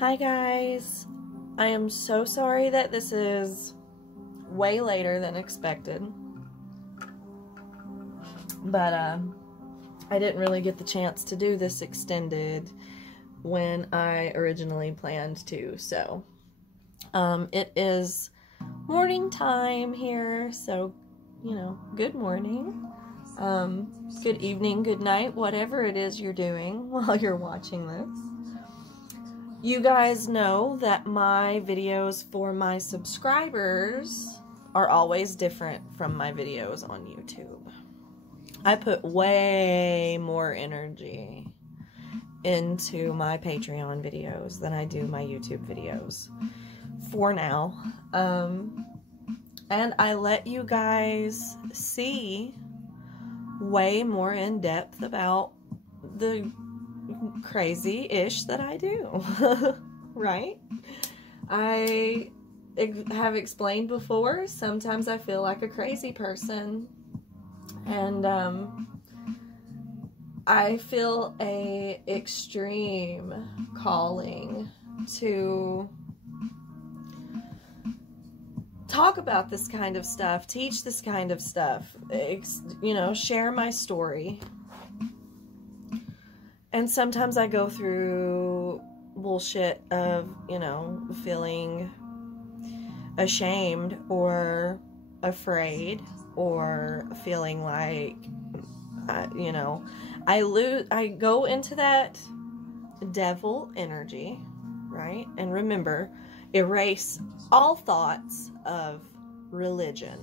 Hi guys, I am so sorry that this is way later than expected, but I didn't really get the chance to do this extended when I originally planned to, so it is morning time here, so you know, good morning, good evening, good night, whatever it is you're doing while you're watching this. You guys know that my videos for my subscribers are always different from my videos on YouTube. I put way more energy into my Patreon videos than I do my YouTube videos for now. And I let you guys see way more in depth about the crazy-ish that I do, right? I have explained before, sometimes I feel like a crazy person, and I feel a extreme calling to talk about this kind of stuff, teach this kind of stuff, you know, share my story. And sometimes I go through bullshit of, you know, feeling ashamed or afraid or feeling like, you know, I go into that devil energy, right? And remember, erase all thoughts of religion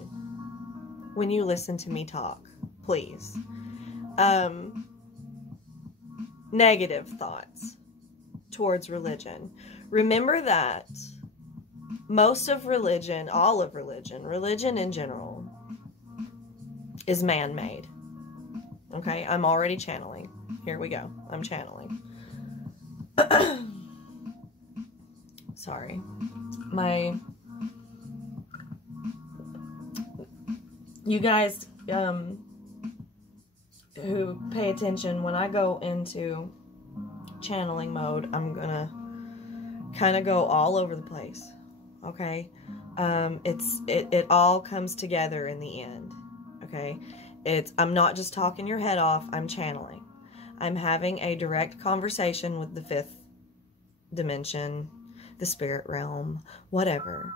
when you listen to me talk, please. Negative thoughts towards religion. Remember that most of religion, all of religion, religion in general, is man-made. Okay, I'm already channeling. Here we go. I'm channeling. Sorry. You guys, who pay attention, when I go into channeling mode, I'm gonna kind of go all over the place, okay? It all comes together in the end, okay? I'm not just talking your head off, I'm channeling. I'm having a direct conversation with the fifth dimension, the spirit realm, whatever.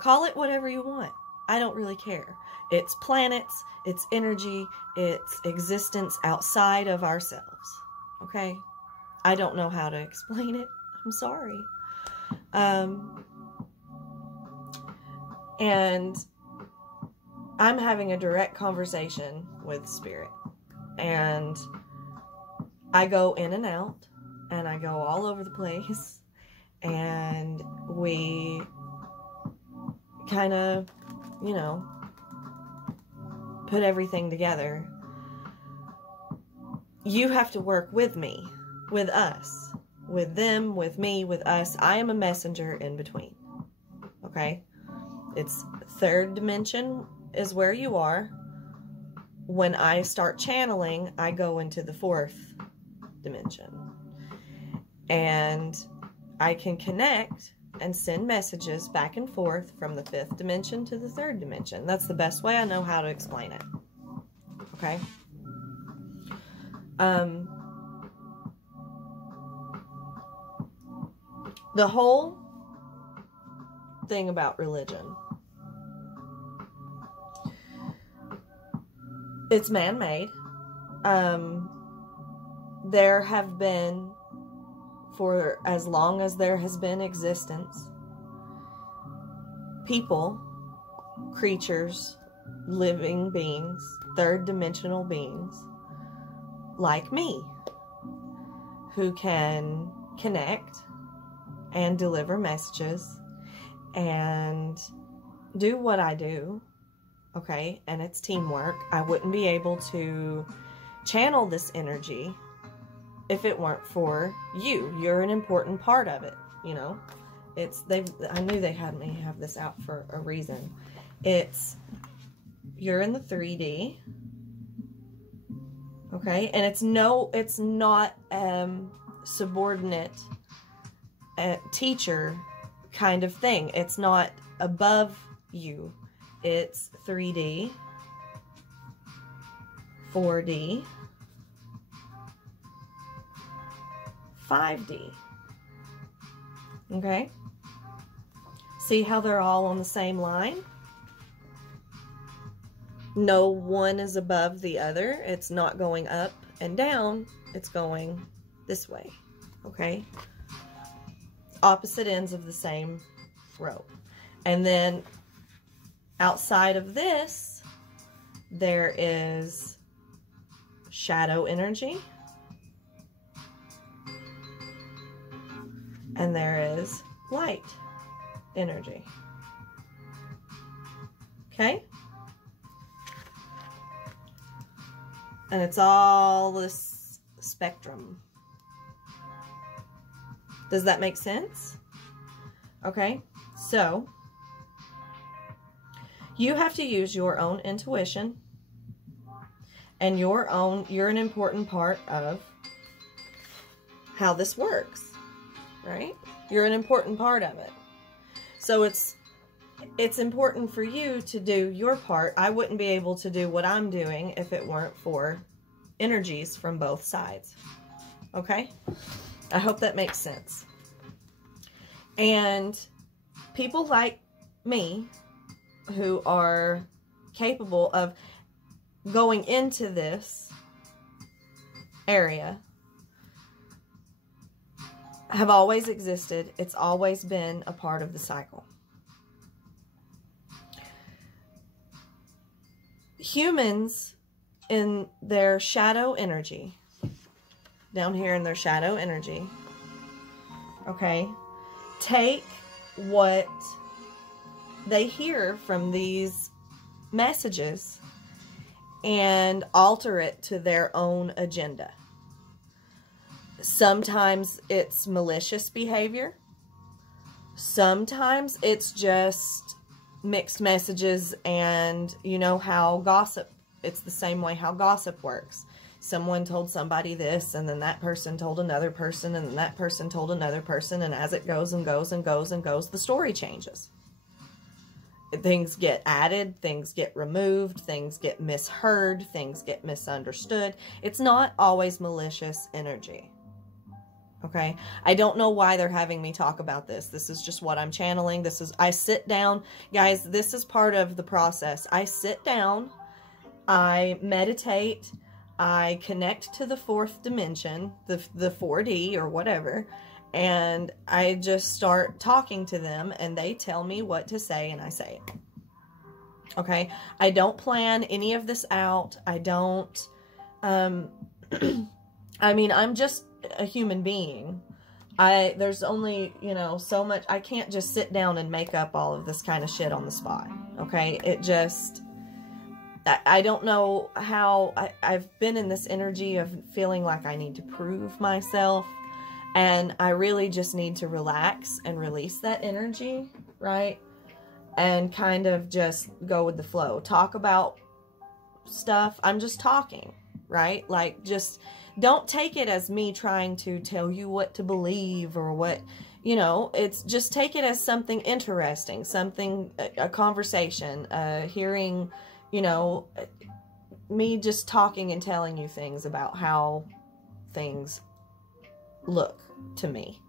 Call it whatever you want. I don't really care. It's planets, it's energy, it's existence outside of ourselves. Okay? I don't know how to explain it. I'm sorry. And I'm having a direct conversation with spirit. And I go in and out, and I go all over the place, and we kind of, you know, put everything together. You have to work with me, with us, with them, with me, with us. I am a messenger in between. Okay? It's third dimension is where you are. When I start channeling, I go into the fourth dimension. And I can connect and send messages back and forth from the fifth dimension to the third dimension. That's the best way I know how to explain it. Okay? The whole thing about religion, it's man-made. There have been, for as long as there has been existence, people, creatures, living beings, third dimensional beings, like me, who can connect and deliver messages and do what I do, okay? And it's teamwork. I wouldn't be able to channel this energy if it weren't for you. You're an important part of it, you know? I knew they had me have this out for a reason. You're in the 3D, okay? And it's not subordinate teacher kind of thing. It's not above you. It's 3D, 4D, 5D. Okay? See how they're all on the same line? No one is above the other. It's not going up and down. It's going this way. Okay? Opposite ends of the same rope. And then outside of this, there is shadow energy. And there is light energy. Okay? And it's all this spectrum. Does that make sense? Okay, so you have to use your own intuition, and you're an important part of how this works, right? You're an important part of it. So it's important for you to do your part. I wouldn't be able to do what I'm doing if it weren't for energies from both sides. Okay? I hope that makes sense. And people like me who are capable of going into this area have always existed. It's always been a part of the cycle. Humans in their shadow energy, down here in their shadow energy, okay, take what they hear from these messages and alter it to their own agenda. Sometimes it's malicious behavior. Sometimes it's just mixed messages, and you know how gossip, it's the same way how gossip works. Someone told somebody this, and then that person told another person, and then that person told another person, and as it goes and goes and goes and goes, the story changes. Things get added, things get removed, things get misheard, things get misunderstood. It's not always malicious energy. Okay? I don't know why they're having me talk about this. This is just what I'm channeling. I sit down. Guys, this is part of the process. I sit down, I meditate, I connect to the fourth dimension, the 4D or whatever, and I just start talking to them, and they tell me what to say, and I say it. Okay? I don't plan any of this out. I don't, I mean, I'm just a human being. There's only, so much. I can't just sit down and make up all of this kind of shit on the spot. Okay? It just, I don't know how, I've been in this energy of feeling like I need to prove myself, and I really just need to relax and release that energy, right? And kind of just go with the flow. Talk about stuff. I'm just talking, right? Like, just don't take it as me trying to tell you what to believe or what, it's just take it as something interesting, something, a conversation, hearing, me just talking and telling you things about how things look to me,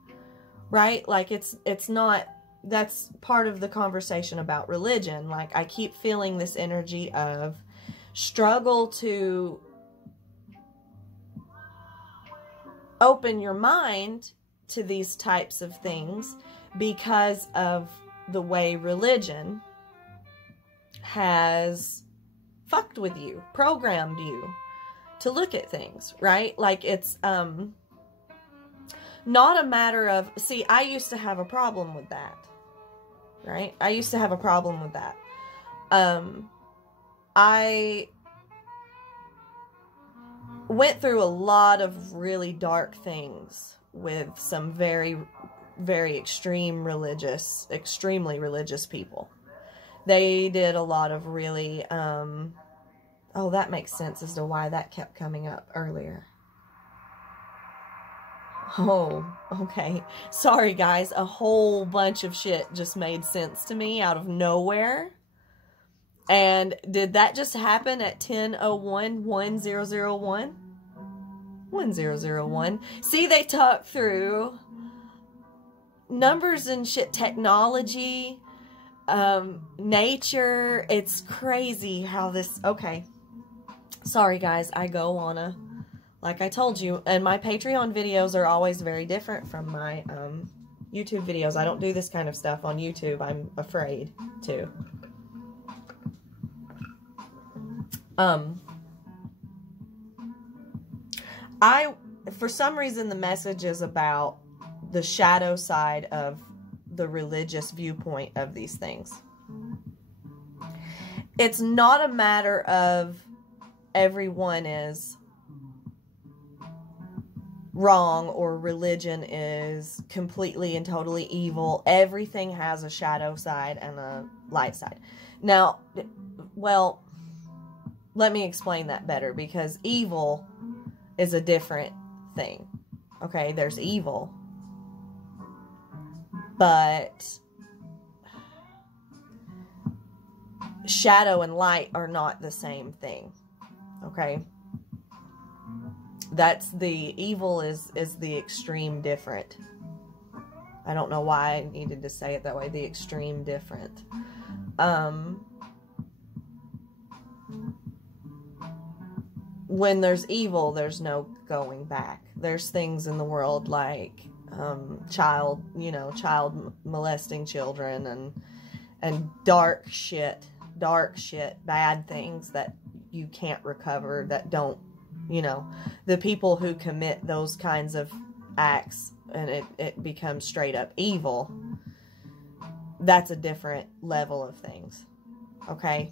right? Like, it's not, that's part of the conversation about religion. Like, I keep feeling this energy of struggle to open your mind to these types of things because of the way religion has fucked with you, programmed you to look at things, right? Like, it's not a matter of, see, I used to have a problem with that, right? I used to have a problem with that. I went through a lot of really dark things with some very, very extremely religious people. They did a lot of really, oh, that makes sense as to why that kept coming up earlier. Oh, okay. Sorry, guys. A whole bunch of shit just made sense to me out of nowhere. And did that just happen at 10:01, 1001? 1001. See, they talk through numbers and shit, technology, nature. It's crazy how this... Okay. Sorry, guys. I go on a... Like I told you, and my Patreon videos are always very different from my YouTube videos. I don't do this kind of stuff on YouTube. I'm afraid to. For some reason, the message is about the shadow side of the religious viewpoint of these things. It's not a matter of everyone is wrong or religion is completely and totally evil. Everything has a shadow side and a light side. Now, well, let me explain that better, because evil is a different thing. Okay, there's evil, but shadow and light are not the same thing. Okay? That's the evil is the extreme different. I don't know why I needed to say it that way. The extreme different. When there's evil, there's no going back. There's things in the world like child molesting children and dark shit, bad things that you can't recover, that don't, the people who commit those kinds of acts and it becomes straight up evil, that's a different level of things. Okay?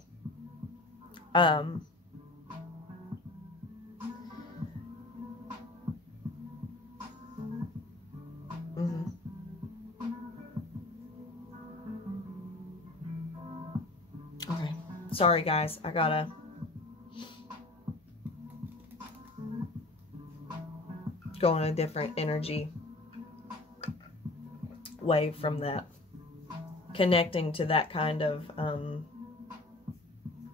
Okay. Sorry, guys. I gotta go in a different energy wave from that. Connecting to that kind of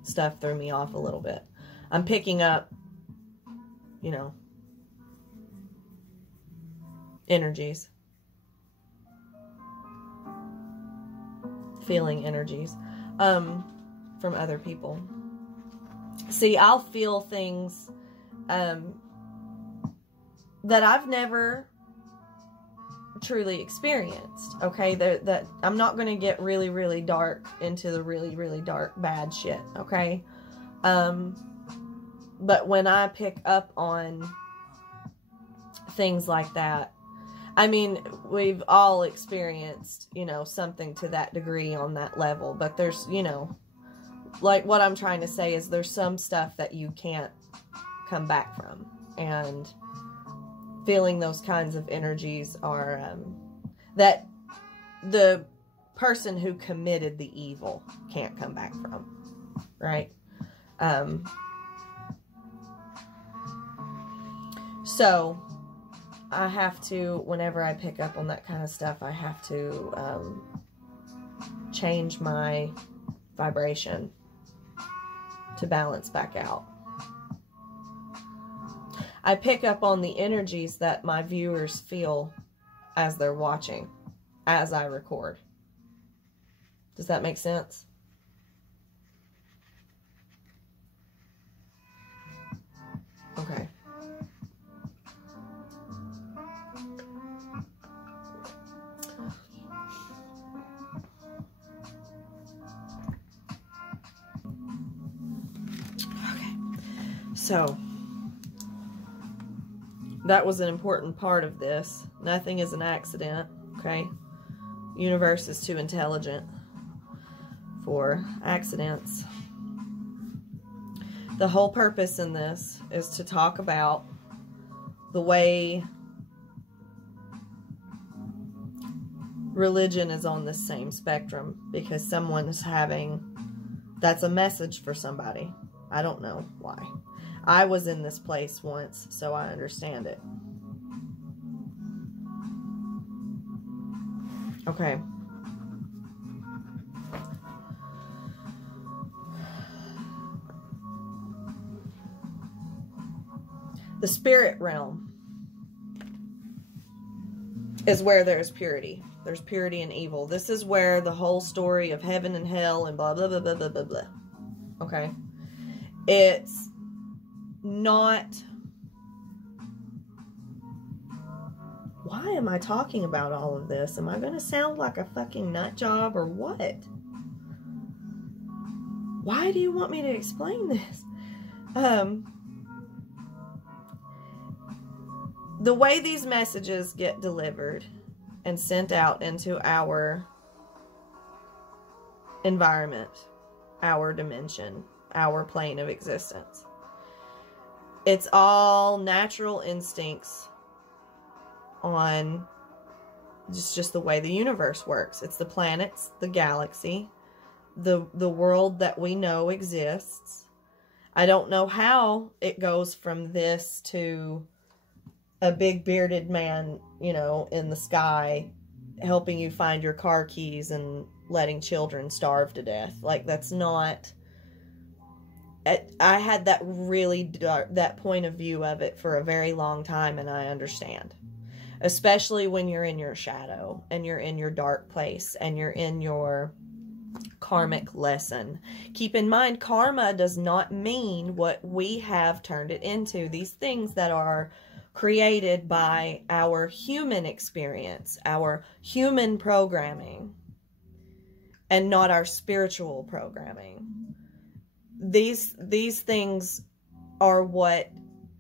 stuff threw me off a little bit. I'm picking up, energies. Feeling energies from other people. See, I'll feel things that I've never truly experienced. Okay, that I'm not going to get really, really dark into the really, really dark bad shit. Okay, but when I pick up on things like that, I mean, we've all experienced, something to that degree on that level. But there's, like what I'm trying to say is there's some stuff that you can't come back from. And feeling those kinds of energies are, that the person who committed the evil can't come back from. Right? So I have to, whenever I pick up on that kind of stuff, I have to change my vibration to balance back out. I pick up on the energies that my viewers feel as they're watching, as I record. Does that make sense? Okay. So, that was an important part of this. Nothing is an accident, okay? Universe is too intelligent for accidents. The whole purpose in this is to talk about the way religion is on the same spectrum, because someone is having, that's a message for somebody. I don't know why. I was in this place once, so I understand it. Okay. The spirit realm is where there's purity. There's purity and evil. This is where the whole story of heaven and hell and blah, blah, blah, blah, blah, blah, blah. Okay? It's not... Why am I talking about all of this? Am I going to sound like a fucking nut job or what? Why do you want me to explain this? The way these messages get delivered and sent out into our environment, our dimension, our plane of existence, it's all natural instincts on just the way the universe works. It's the planets, the galaxy, the world that we know exists. I don't know how it goes from this to a big bearded man, you know, in the sky helping you find your car keys and letting children starve to death. Like, that's not... I had that really dark, that point of view of it for a very long time, and I understand. Especially when you're in your shadow, and you're in your dark place, and you're in your karmic lesson. Keep in mind, karma does not mean what we have turned it into. These things that are created by our human experience, our human programming, and not our spiritual programming. These things are what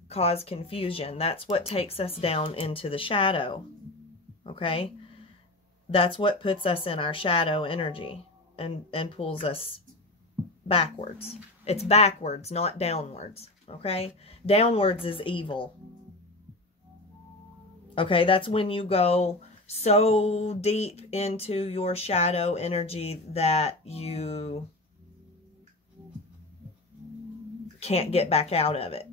cause confusion. That's what takes us down into the shadow. Okay? That's what puts us in our shadow energy and pulls us backwards. It's backwards, not downwards. Okay? Downwards is evil. Okay? That's when you go so deep into your shadow energy that you can't get back out of it.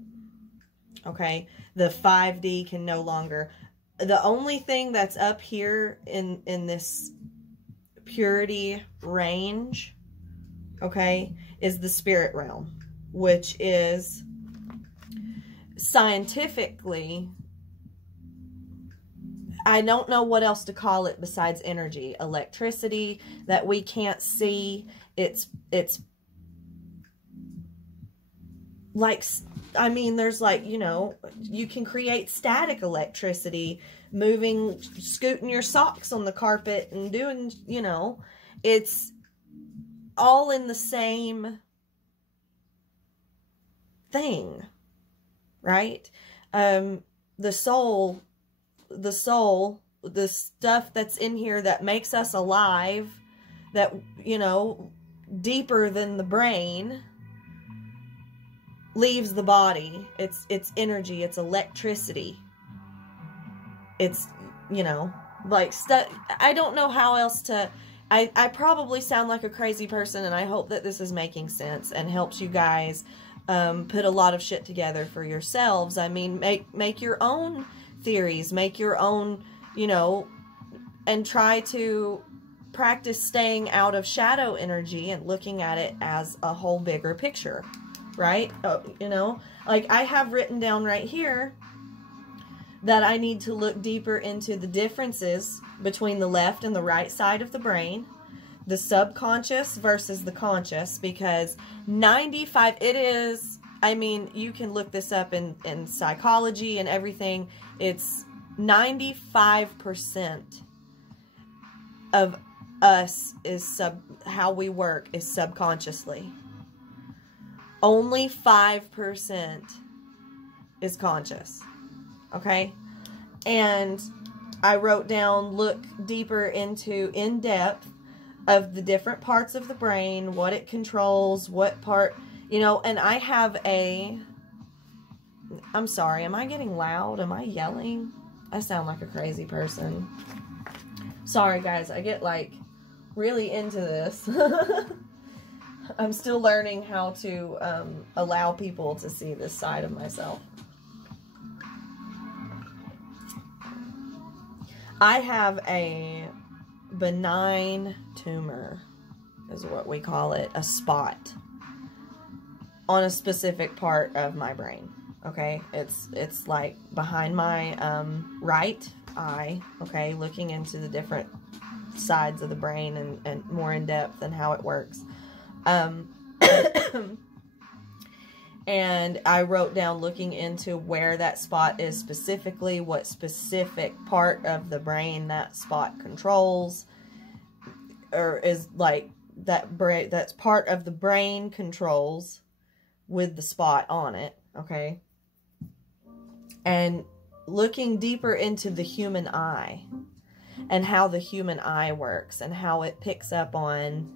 Okay? The 5D can no longer... The only thing that's up here in this purity range, okay, is the spirit realm, which is scientifically, I don't know what else to call it besides energy. Electricity that we can't see. It's like, I mean, there's like, you know, you can create static electricity, moving, scooting your socks on the carpet and doing, you know, it's all in the same thing, right? The soul, the stuff that's in here that makes us alive, that, you know, deeper than the brain, leaves the body. It's energy, it's electricity. It's, you know, like stuff. I don't know how else to... I probably sound like a crazy person, and I hope that this is making sense and helps you guys put a lot of shit together for yourselves. I mean, make your own theories, make your own, you know, and try to practice staying out of shadow energy and looking at it as a whole bigger picture. Right? You know, like I have written down right here that I need to look deeper into the differences between the left and the right side of the brain, the subconscious versus the conscious, because 95, it is, I mean, you can look this up in psychology and everything. It's 95% of us is how we work is subconsciously. Only 5% is conscious. Okay? And I wrote down, look deeper into, in depth, of the different parts of the brain, what it controls, what part, you know, and I have I'm sorry, am I getting loud? Am I yelling? I sound like a crazy person. Sorry, guys, I get, like, really into this. I'm still learning how to allow people to see this side of myself. I have a benign tumor, is what we call it, a spot on a specific part of my brain. Okay, it's like behind my right eye. Okay, looking into the different sides of the brain and more in depth and how it works. And I wrote down looking into where that spot is specifically, what specific part of the brain that spot controls, or is like that's part of the brain controls with the spot on it. Okay. And looking deeper into the human eye and how the human eye works and how it picks up on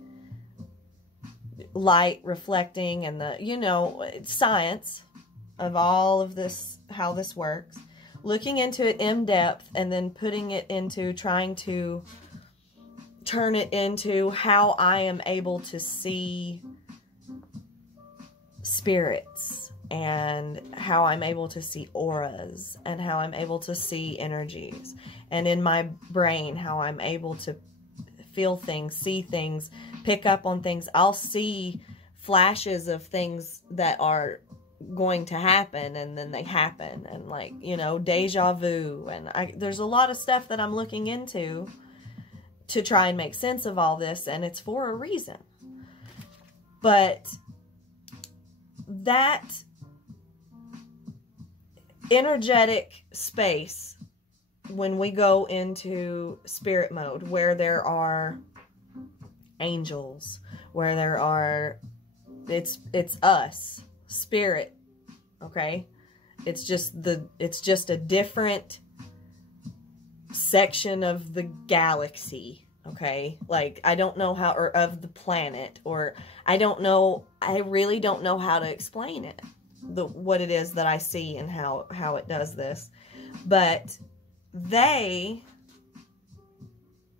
light reflecting and the, you know, science of all of this, how this works, looking into it in depth, and then putting it into trying to turn it into how I am able to see spirits, and how I'm able to see auras, and how I'm able to see energies, and in my brain, how I'm able to feel things, see things, pick up on things. I'll see flashes of things that are going to happen, and then they happen, and like, you know, deja vu, and there's a lot of stuff that I'm looking into to try and make sense of all this, and it's for a reason. But that energetic space, when we go into spirit mode, where there are angels, where there are, it's us, spirit, okay? It's just a different section of the galaxy, okay? Like, I don't know how, or of the planet, or I really don't know how to explain it, what it is that I see and how it does this. But they,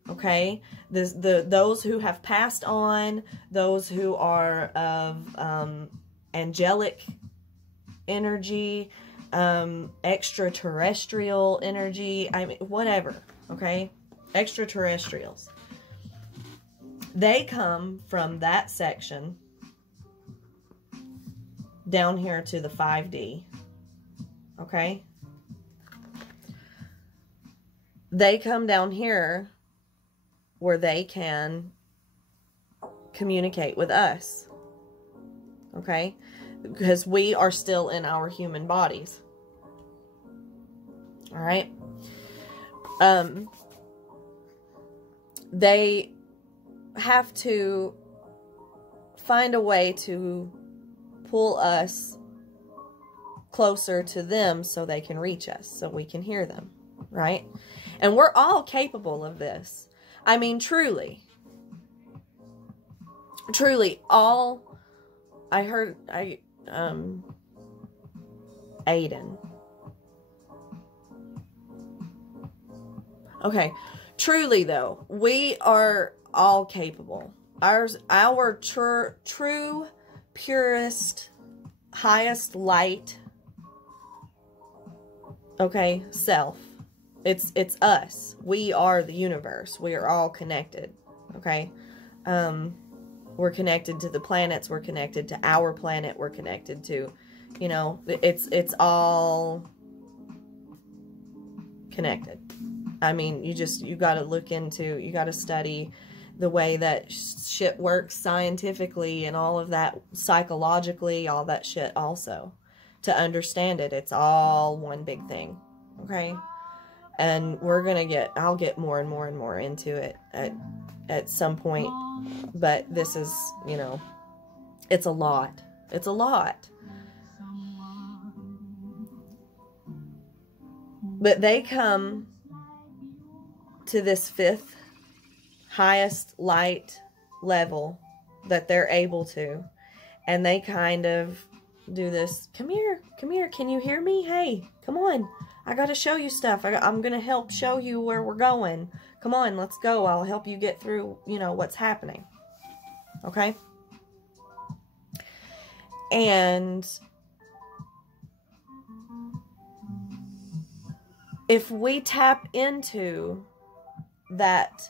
okay, those who have passed on, those who are of angelic energy, extraterrestrial energy, I mean, whatever, okay, extraterrestrials, they come from that section down here to the 5D, okay? They come down here where they can communicate with us, okay? Because we are still in our human bodies, all right? They have to find a way to pull us closer to them so they can reach us, so we can hear them, right? And we're all capable of this. I mean, truly, all, Aiden. Okay, truly though, we are all capable. Our true, purest, highest light, okay, self. It's us. We are the universe. We are all connected, okay? We're connected to the planets. We're connected to our planet. We're connected to, you know, it's all connected. I mean, you got to look into, you got to study the way that shit works scientifically and all of that, psychologically, all that shit also, to understand it. It's all one big thing, okay? And I'll get more and more and more into it at some point, but this is, you know, it's a lot. It's a lot. But they come to this fifth highest light level that they're able to, and they kind of do this, come here, can you hear me? Hey, come on, I gotta show you stuff. I'm gonna help show you where we're going. Come on, let's go. I'll help you get through, you know, what's happening. Okay? And if we tap into that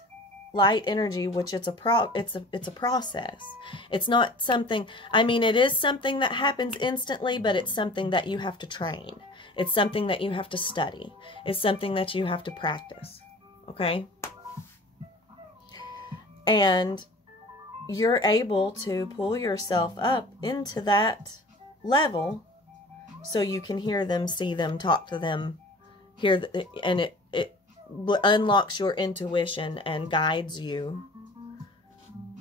light energy, which it's a process. It's not something, I mean, it is something that happens instantly, but it's something that you have to train. It's something that you have to study. It's something that you have to practice. Okay? And you're able to pull yourself up into that level so you can hear them, see them, talk to them, and it unlocks your intuition and guides you.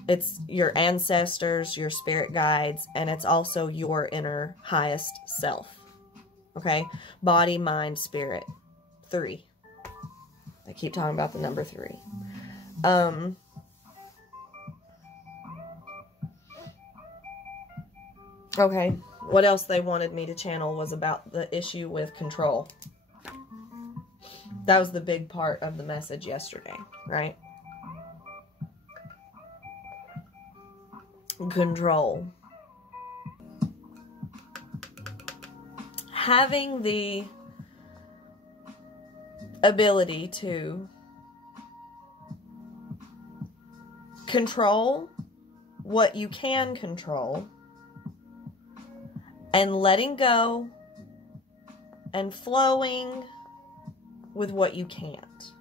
It's your ancestors, your spirit guides, and it's also your inner highest self. Okay? Body, mind, spirit. 3. I keep talking about the number 3. Okay, what else they wanted me to channel was about the issue with control. That was the big part of the message yesterday, right? Control. Having the ability to control what you can control and letting go and flowing with what you can't.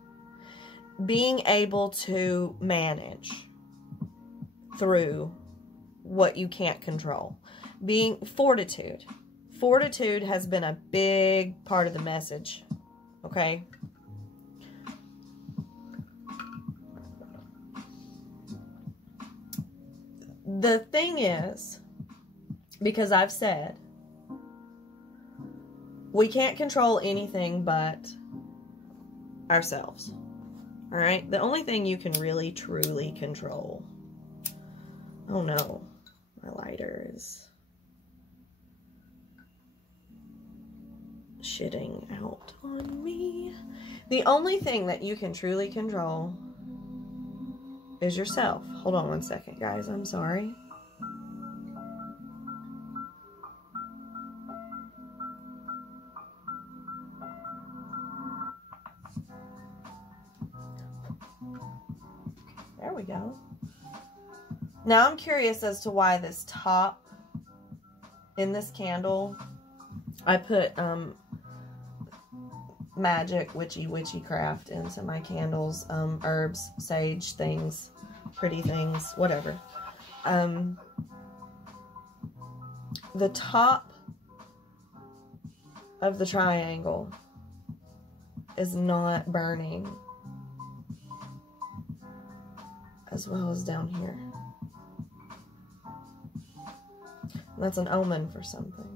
Being able to manage through what you can't control. Being fortitude. Fortitude has been a big part of the message. Okay? The thing is, because I've said, we can't control anything but ourselves. Alright? The only thing you can really, truly control. Oh no. My lighter is shitting out on me. The only thing that you can truly control is yourself. Hold on one second, guys. I'm sorry. There we go. Now I'm curious as to why this top in this candle, I put magic, witchy craft into my candles, herbs, sage things, pretty things, whatever. The top of the triangle is not burning as well as down here. That's an omen for something.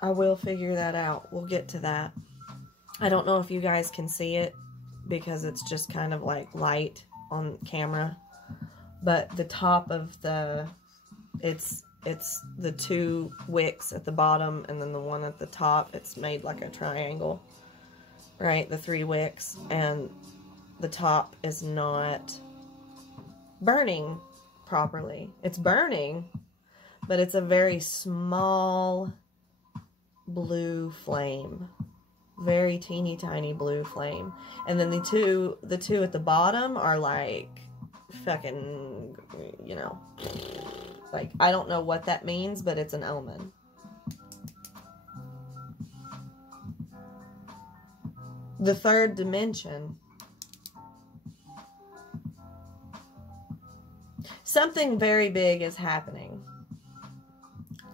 I will figure that out. We'll get to that. I don't know if you guys can see it because it's just kind of like light on camera. But the top of it's the 2 wicks at the bottom and then the one at the top. It's made like a triangle, right? The 3 wicks, and the top is not burning properly. It's burning, but it's a very small blue flame. Very teeny tiny blue flame. And then the two at the bottom are like fucking, you know, like, I don't know what that means, but it's an omen. The 3rd dimension. Something very big is happening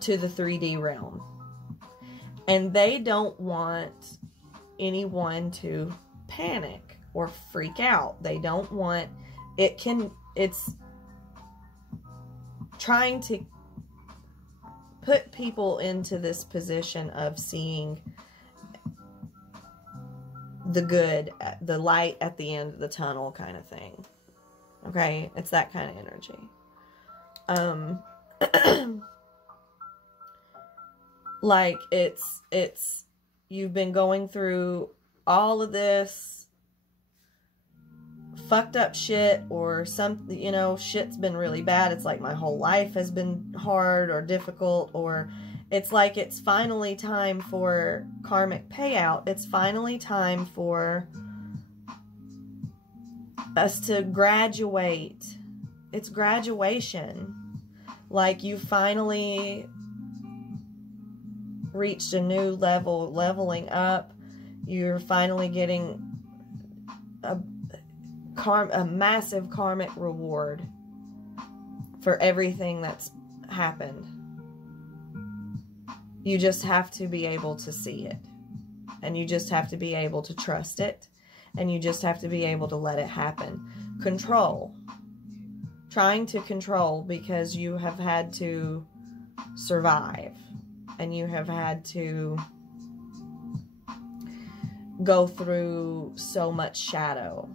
to the 3D realm. And they don't want anyone to panic or freak out. They don't want, it's trying to put people into this position of seeing the good, the light at the end of the tunnel kind of thing. Okay? It's that kind of energy. Like, it's, you've been going through all of this fucked up shit, or something, you know, shit's been really bad. It's like my whole life has been hard or difficult, or it's like it's finally time for karmic payout. It's finally time for us to graduate. It's graduation. Like you finally reached a new level, leveling up. You're finally getting a massive karmic reward for everything that's happened. You just have to be able to see it. And you just have to be able to trust it. And you just have to be able to let it happen. Control. Trying to control because you have had to survive. And you have had to go through so much shadow.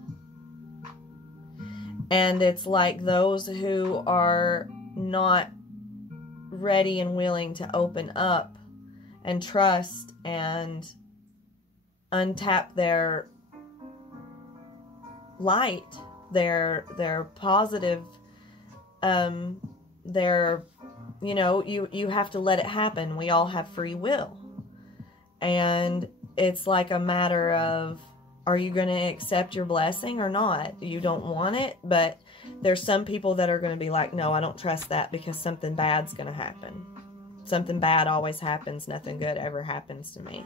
And it's like those who are not ready and willing to open up and trust and untap their light, their positive, their, you know, you have to let it happen. We all have free will. And it's like a matter of, are you going to accept your blessing or not? You don't want it, but there's some people that are going to be like, no, I don't trust that because something bad's going to happen. Something bad always happens. Nothing good ever happens to me.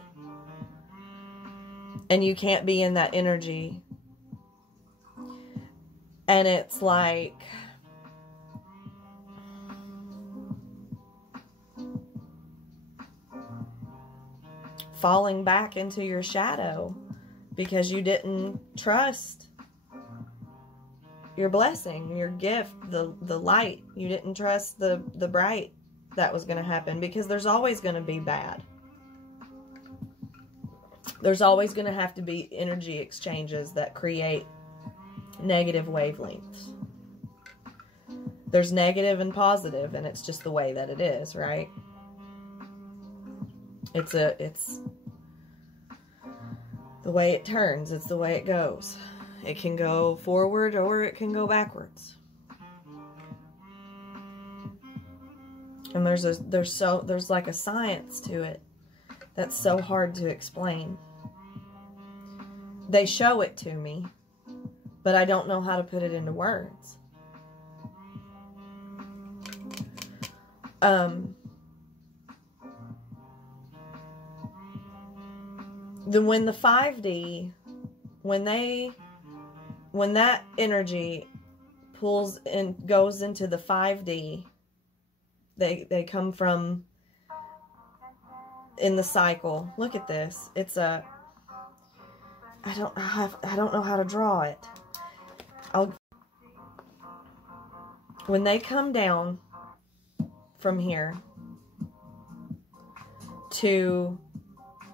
And you can't be in that energy. And it's like, falling back into your shadow because you didn't trust your blessing, your gift, the light. You didn't trust the bright that was going to happen, because there's always going to be bad. There's always going to have to be energy exchanges that create negative wavelengths. There's negative and positive, and it's just the way that it is, right? It's the way it turns. It's the way it goes. It can go forward or it can go backwards. And there's like a science to it that's so hard to explain. They show it to me, but I don't know how to put it into words. When the 5D, when that energy pulls and goes into the 5D, they come from in the cycle. Look at this. It's a, I don't know how to draw it. When they come down from here to,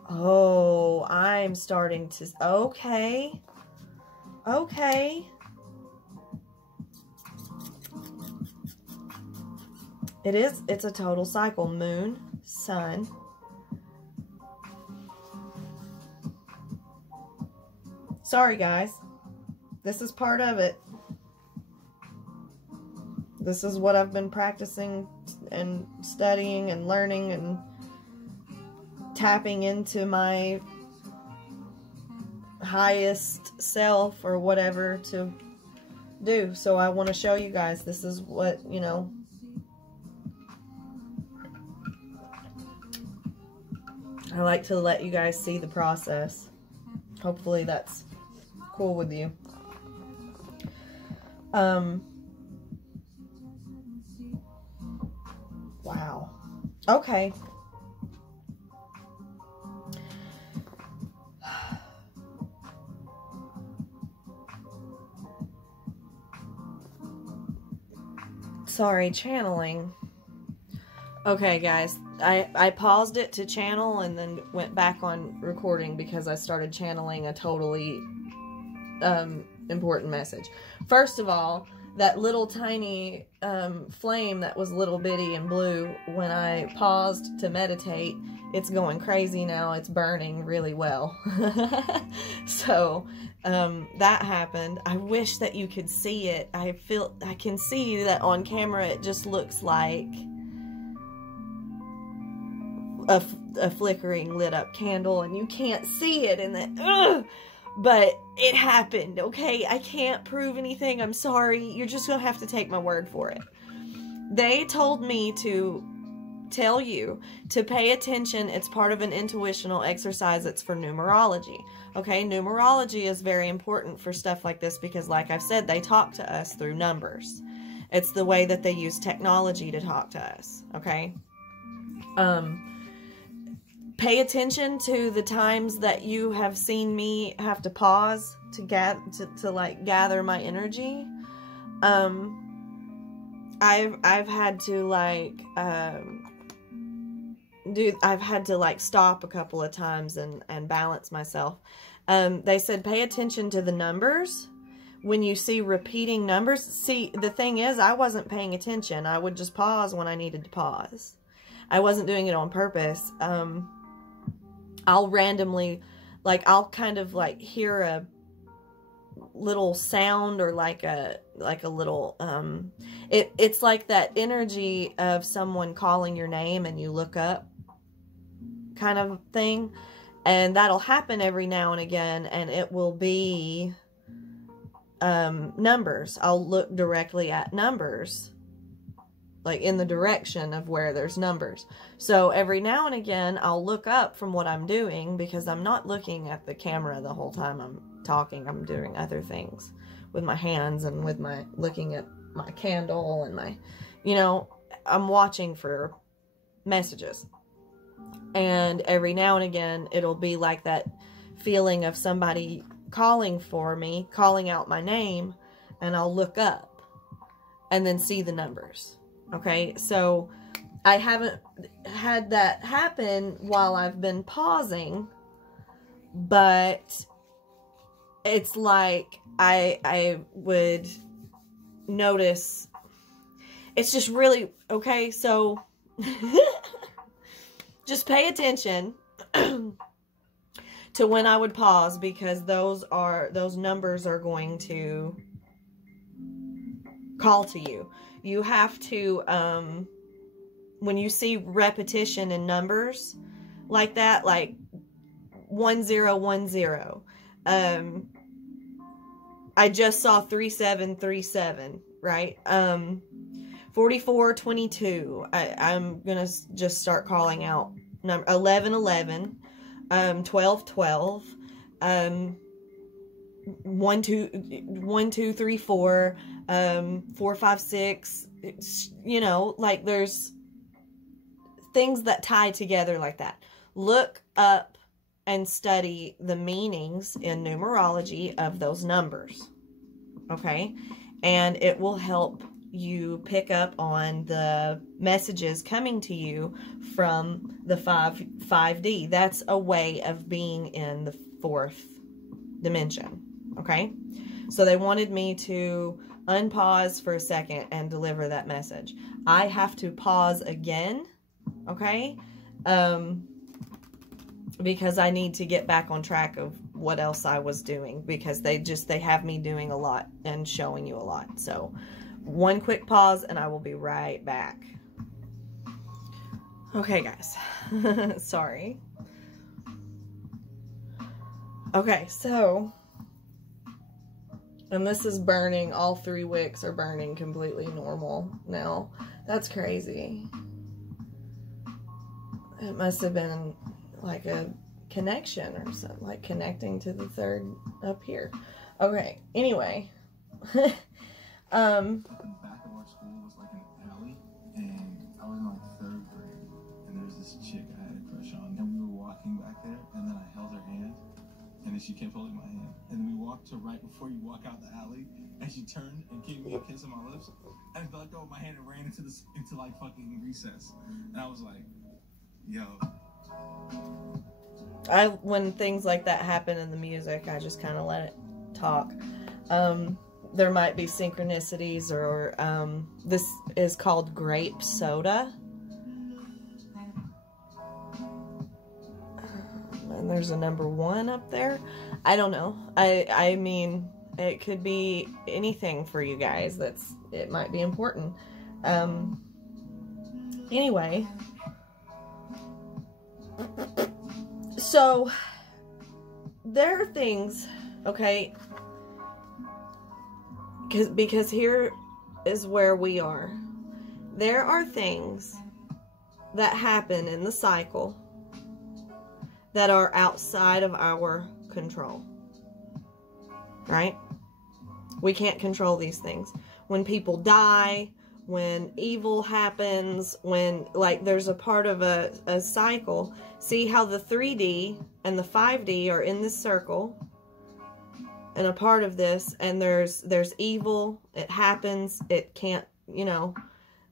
oh, I'm starting to, okay. It's a total cycle. Moon, sun. Sorry, guys. This is part of it. This is what I've been practicing and studying and learning and tapping into my highest self or whatever to do. So I want to show you guys, this is what, you know, I like to let you guys see the process. Hopefully that's cool with you. Wow. Okay. Sorry, channeling. Okay, guys, I paused it to channel and then went back on recording because I started channeling a totally important message. First of all, that little tiny flame that was little bitty and blue, when I paused to meditate, it's going crazy now. It's burning really well. So that happened. I wish that you could see it. I can see that on camera it just looks like a flickering lit up candle, and you can't see it, and but it happened. Okay, I can't prove anything. I'm sorry. You're just gonna have to take my word for it. They told me to tell you to pay attention. It's part of an intuitional exercise. It's for numerology. Okay, numerology is very important for stuff like this because, like I've said, they talk to us through numbers. It's the way that they use technology to talk to us. Okay. Pay attention to the times that you have seen me have to pause to gather my energy. I've had to I've had to stop a couple of times and balance myself. They said pay attention to the numbers. When you see repeating numbers, see, the thing is, I wasn't paying attention. I would just pause when I needed to pause. I wasn't doing it on purpose. I'll randomly, I'll kind of hear a little sound or like a little, it's like that energy of someone calling your name and you look up kind of thing. And that'll happen every now and again, and it will be numbers. I'll look directly at numbers, in the direction of where there's numbers. So every now and again, I'll look up from what I'm doing, because I'm not looking at the camera the whole time I'm talking. I'm doing other things with my hands and with looking at my candle and I'm watching for messages. And every now and again, it'll be like that feeling of somebody calling for me, calling out my name, and I'll look up and then see the numbers. Okay, so I haven't had that happen while I've been pausing, but it's like I would notice. It's just really, okay, so just pay attention to when I would pause, because those numbers are going to call to you. You have to, when you see repetition in numbers like that, like 1010, I just saw 3737, right? 4422. I'm gonna just start calling out number 1111, 1212, 1 2 3 4, 4 5 6. There's things that tie together like that. Look up and study the meanings in numerology of those numbers. Okay? And it will help you pick up on the messages coming to you from the 5D. That's a way of being in the fourth dimension. Okay? So they wanted me to unpause for a second and deliver that message. I have to pause again. Okay? Because I need to get back on track of what else I was doing, because they have me doing a lot and showing you a lot. So one quick pause and I will be right back. Okay, guys. Sorry. Okay, so, and this is burning. All 3 wicks are burning completely normal now. That's crazy. It must have been like a connection or something, like connecting to the third up here. Okay, anyway. The back of our school was like an alley, and I was in like 3rd grade, and there was this chick I had a crush on, and we were walking back there, and then I held her hand, and then she kept holding my hand, and then we walked to right before you walk out the alley, and she turned and gave me a kiss on my lips, and I let go of my hand and ran into like fucking recess, and I was like, yo. When things like that happen in the music, I just kind of let it talk. there might be synchronicities, or this is called grape soda. And there's a number 1 up there. I don't know. I mean, it could be anything for you guys. It might be important. Anyway, so there are things, okay, because here is where we are. There are things that happen in the cycle that are outside of our control, right? We can't control these things. When people die, when evil happens, when, like, there's a part of a cycle. See how the 3D and the 5D are in this circle and a part of this, and there's evil. It happens. It can't, you know,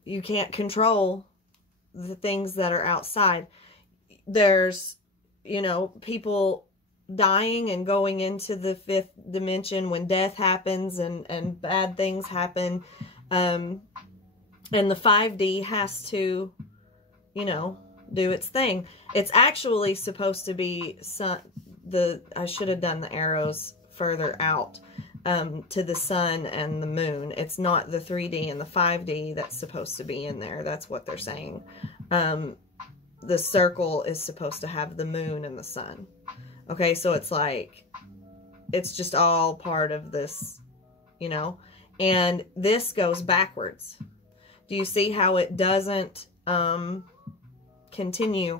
you can't control the things that are outside. There's, you know, people dying and going into the 5th dimension when death happens and bad things happen. And the 5D has to, you know, do its thing. It's actually supposed to be I should have done the arrows further out to the sun and the moon. It's not the 3D and the 5D that's supposed to be in there. That's what they're saying. The circle is supposed to have the moon and the sun. Okay, so it's like, it's just all part of this, you know, and this goes backwards. Do you see how it doesn't continue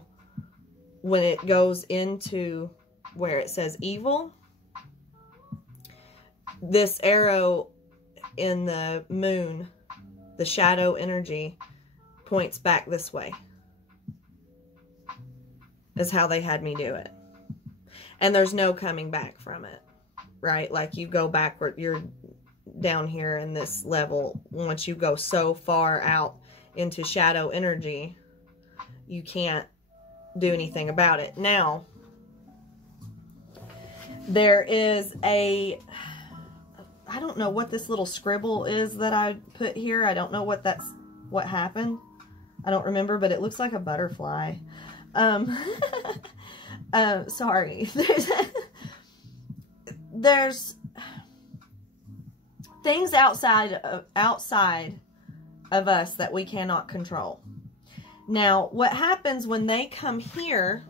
when it goes into where it says evil? This arrow in the moon, the shadow energy, points back this way. Is how they had me do it. And there's no coming back from it, right? Like, you go backward, you're down here in this level. Once you go so far out into shadow energy, you can't do anything about it. Now, there is I don't know what this little scribble is that I put here. I don't know what happened. I don't remember, but it looks like a butterfly. Sorry. There's things outside of us that we cannot control. Now, what happens when they come here,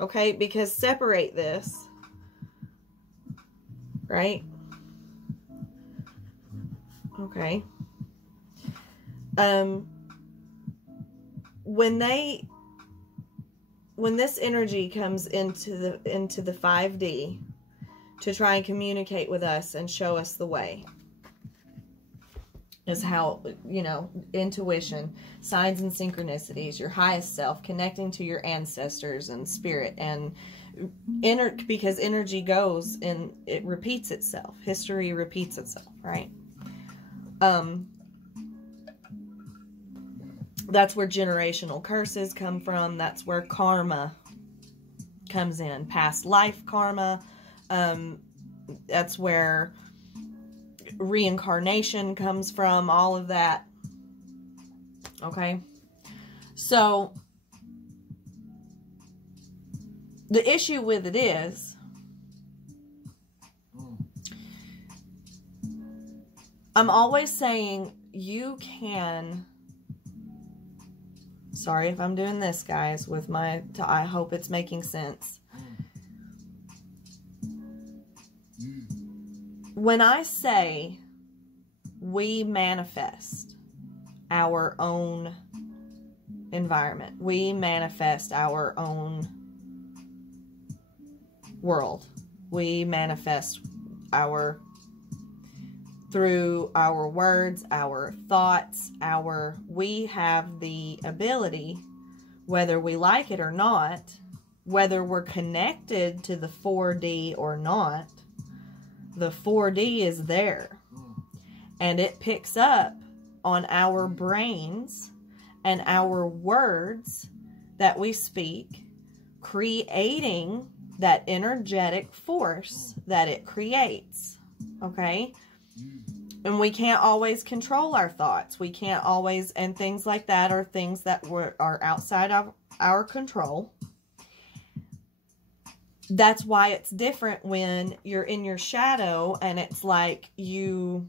okay, because separate this, right? Okay. When this energy comes into the 5D to try and communicate with us and show us the way, is how, you know, intuition, signs and synchronicities, your highest self, connecting to your ancestors and spirit, and because energy goes and it repeats itself. History repeats itself, right? That's where generational curses come from. That's where karma comes in. Past life karma. That's where reincarnation comes from. All of that. Okay? So, the issue with it is, I'm always saying you can... Sorry if I'm doing this, guys, with I hope it's making sense. When I say we manifest our own environment, we manifest our own world, we manifest through our words, our thoughts, we have the ability, whether we like it or not, whether we're connected to the 4D or not, the 4D is there. And it picks up on our brains and our words that we speak, creating that energetic force that it creates. Okay? And we can't always control our thoughts. We can't always, and things like that are things that are outside of our control. That's why it's different when you're in your shadow and it's like you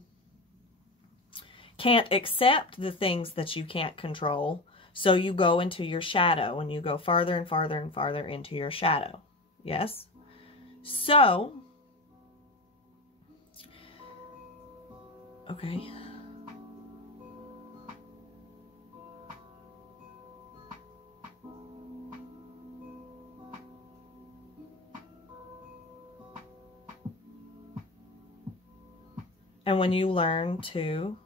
can't accept the things that you can't control. So you go into your shadow and you go farther and farther and farther into your shadow. Yes? So, okay. And when you learn to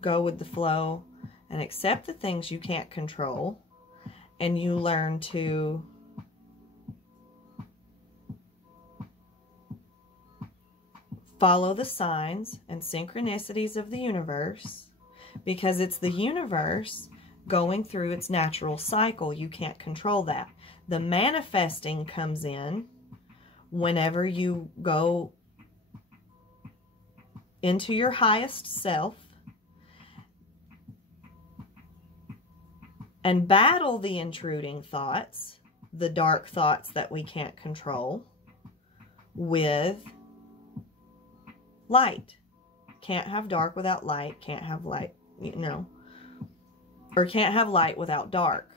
go with the flow and accept the things you can't control, and you learn to follow the signs and synchronicities of the universe, because it's the universe going through its natural cycle. You can't control that. The manifesting comes in whenever you go into your highest self and battle the intruding thoughts, the dark thoughts that we can't control, with light. Can't have dark without light. Can't have light, you know, or can't have light without dark,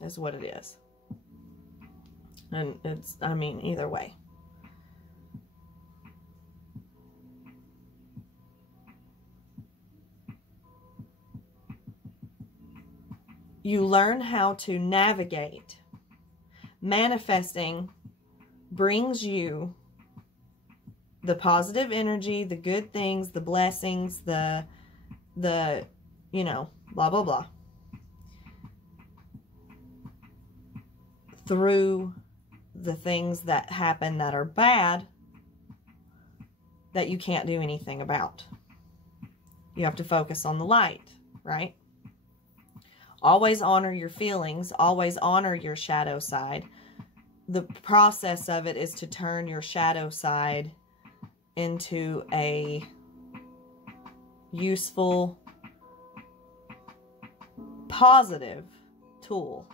is what it is. And it's, I mean, either way. You learn how to navigate. Manifesting brings you the positive energy, the good things, the blessings, the you know, blah, blah, blah. Through the things that happen that are bad, that you can't do anything about. You have to focus on the light, right? Always honor your feelings. Always honor your shadow side. The process of it is to turn your shadow side into a useful, positive tool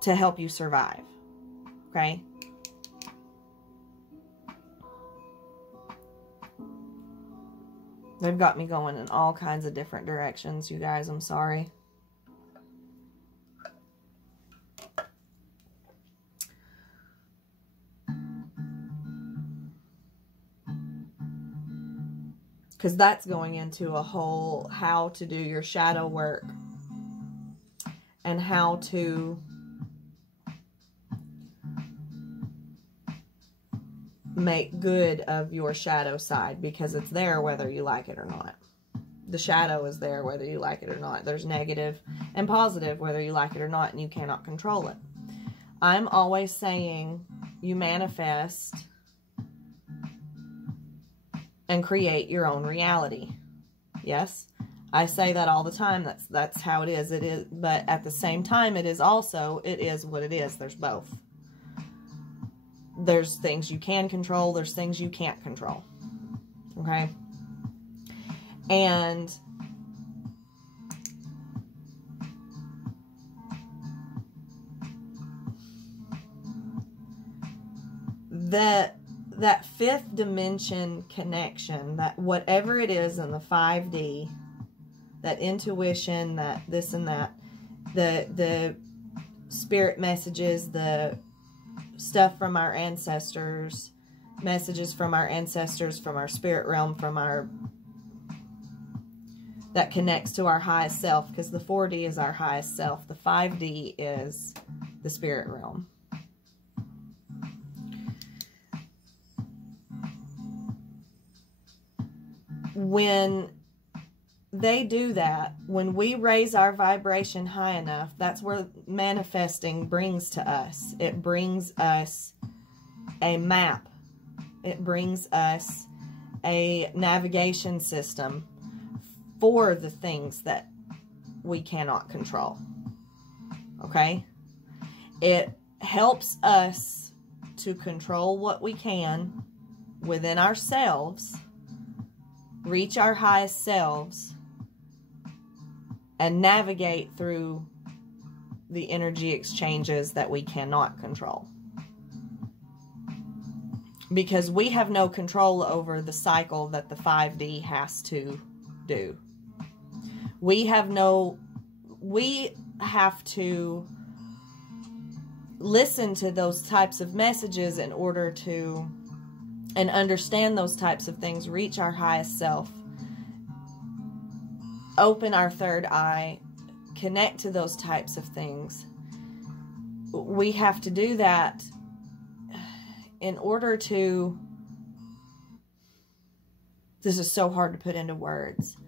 to help you survive. Okay? They've got me going in all kinds of different directions, you guys. I'm sorry. Because that's going into a whole how to do your shadow work and how to make good of your shadow side, because it's there whether you like it or not. The shadow is there whether you like it or not. There's negative and positive whether you like it or not, and you cannot control it. I'm always saying you manifest and create your own reality. Yes, I say that all the time. That's how it is. It is, but at the same time, it is also, it is what it is. There's both. There's things you can control. There's things you can't control. Okay? And that fifth dimension connection, that whatever it is in the 5D, that intuition, that this and that, the spirit messages, the stuff from our ancestors, messages from our ancestors, from our spirit realm, from our, that connects to our highest self, because the 4D is our highest self. The 5D is the spirit realm. When they do that, when we raise our vibration high enough, that's where manifesting brings to us. It brings us a map. It brings us a navigation system for the things that we cannot control. Okay? It helps us to control what we can within ourselves, reach our highest selves, and navigate through the energy exchanges that we cannot control. Because we have no control over the cycle that the 5D has to do. We have to listen to those types of messages in order to, and understand those types of things, reach our highest self, open our third eye, connect to those types of things. We have to do that in order to, this is so hard to put into words,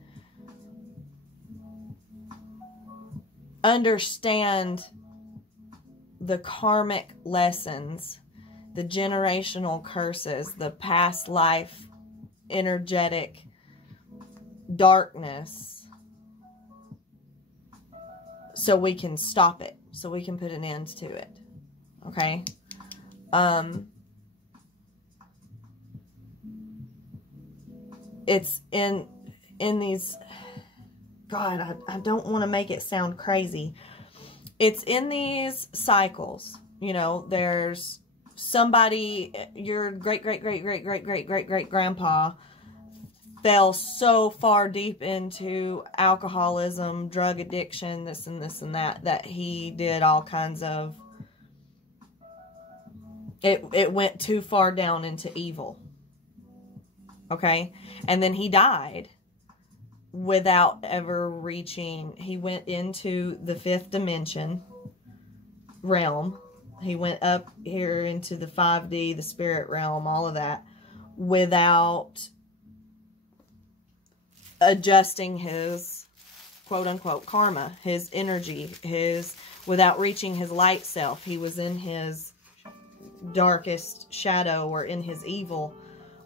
understand the karmic lessons, the generational curses, the past life energetic darkness, so we can stop it, so we can put an end to it. Okay? It's in these, God, I don't want to make it sound crazy. It's in these cycles. You know, there's somebody, your great-great-great-great-great-great-great-great-grandpa fell so far deep into alcoholism, drug addiction, this and this and that, that he did all kinds of, it went too far down into evil. Okay? And then he died without ever reaching, he went into the 5th dimension realm. He went up here into the 5D, the spirit realm, all of that, without adjusting his quote-unquote karma, his energy, without reaching his light self. He was in his darkest shadow, or in his evil,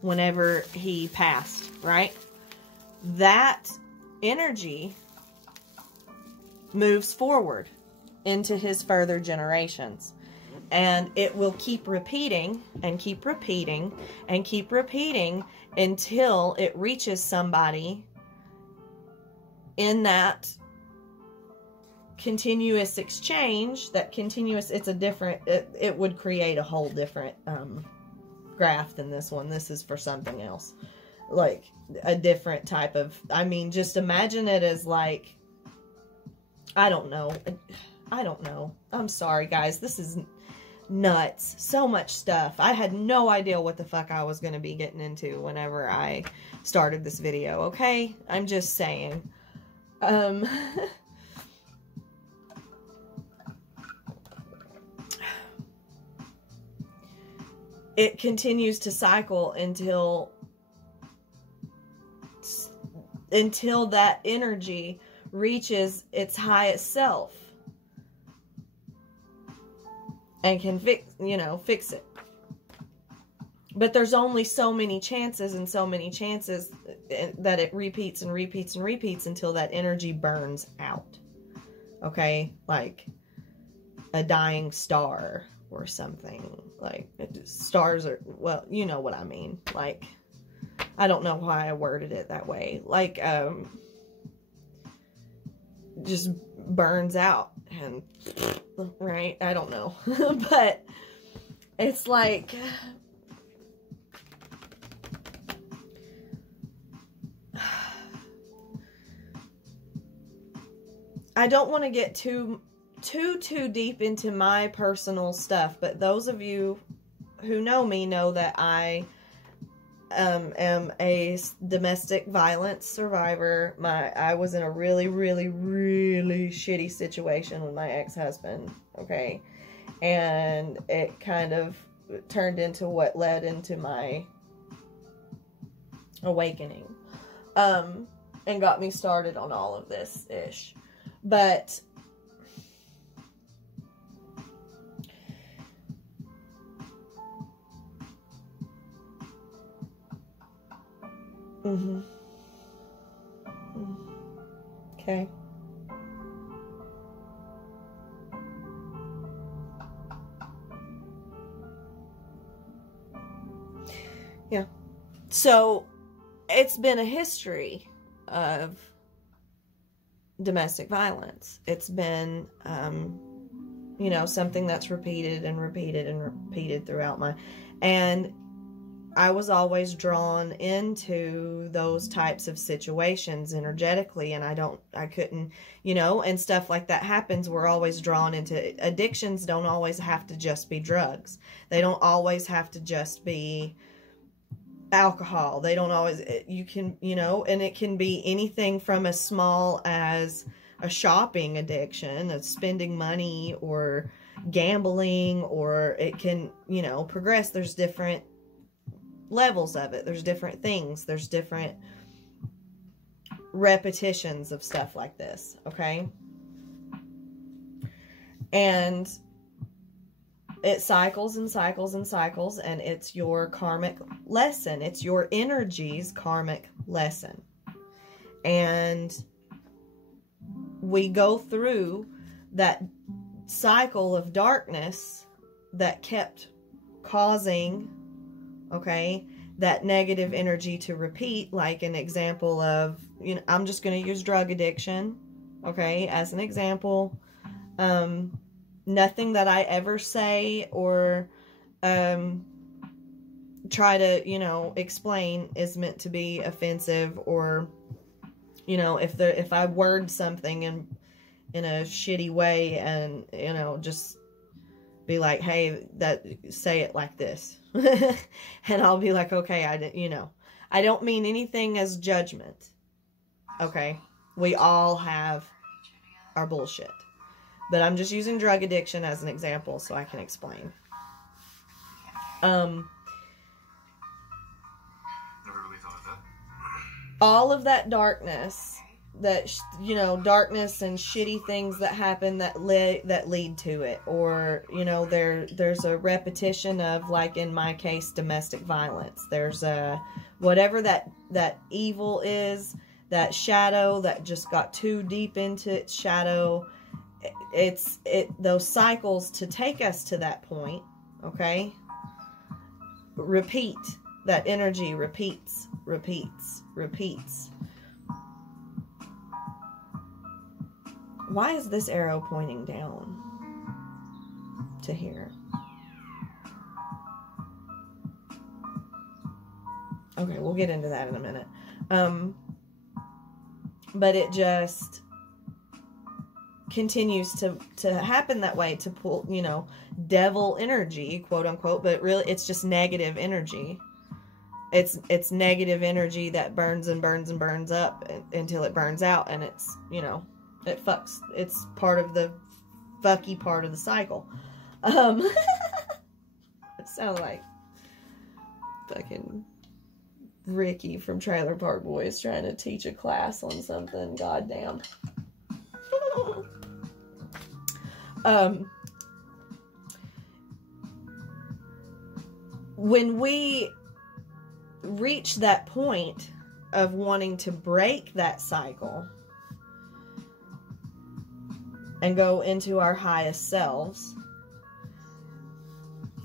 whenever he passed, right? That energy moves forward into his further generations. And it will keep repeating and keep repeating and keep repeating until it reaches somebody in that continuous exchange, that continuous, it's a different, it would create a whole different graph than this one. This is for something else. Like a different type of, I mean, just imagine it as like, I don't know. I'm sorry, guys. This is nuts. So much stuff. I had no idea what the fuck I was going to be getting into whenever I started this video, okay? I'm just saying. It continues to cycle until that energy reaches its highest self and can fix it. But there's only so many chances and so many chances that it repeats and repeats and repeats until that energy burns out. Okay? Like a dying star or something. Like, stars are, well, you know what I mean. Like, I don't know why I worded it that way. Like, just burns out and, right? I don't know. But it's like, I don't want to get too deep into my personal stuff, but those of you who know me know that I am a domestic violence survivor. I was in a really, really, really shitty situation with my ex-husband, okay? And it kind of turned into what led into my awakening, and got me started on all of this ish. But okay. Yeah. So it's been a history of domestic violence. It's been, you know, something that's repeated and repeated and repeated throughout and I was always drawn into those types of situations energetically, and I couldn't, you know, and stuff like that happens. We're always drawn into addictions. Don't always have to just be drugs. They don't always have to just be alcohol. They don't always, you can, you know, and it can be anything from as small as a shopping addiction, of spending money, or gambling, or it can, you know, progress. There's different levels of it. There's different things. There's different repetitions of stuff like this. Okay. And it cycles and cycles and cycles, and it's your karmic lesson. It's your energy's karmic lesson. And we go through that cycle of darkness that kept causing, okay, that negative energy to repeat. Like an example of, you know, I'm just going to use drug addiction, okay, as an example. Nothing that I ever say or try to, you know, explain is meant to be offensive, or, you know, if I word something in a shitty way, and, you know, just be like, hey, say it like this. And I'll be like, okay, you know, I don't mean anything as judgment. Okay. We all have our bullshit, but I'm just using drug addiction as an example so I can explain. Never really thought of that. All of that darkness, that, you know, darkness and shitty things that happen that lead to it, or, you know, there's a repetition of, like in my case, domestic violence. There's a whatever that evil is, that shadow that just got too deep into its shadow. It's those cycles to take us to that point. Okay, repeat. That energy repeats. Why is this arrow pointing down to here? Okay, we'll get into that in a minute. But it just continues to happen that way, to pull, you know, devil energy, quote unquote, but really it's just negative energy. It's negative energy that burns and burns and burns up until it burns out, and it's, you know, it fucks. It's part of the fucky part of the cycle. It sounds like fucking Ricky from Trailer Park Boys trying to teach a class on something. Goddamn. When we reach that point of wanting to break that cycle and go into our highest selves,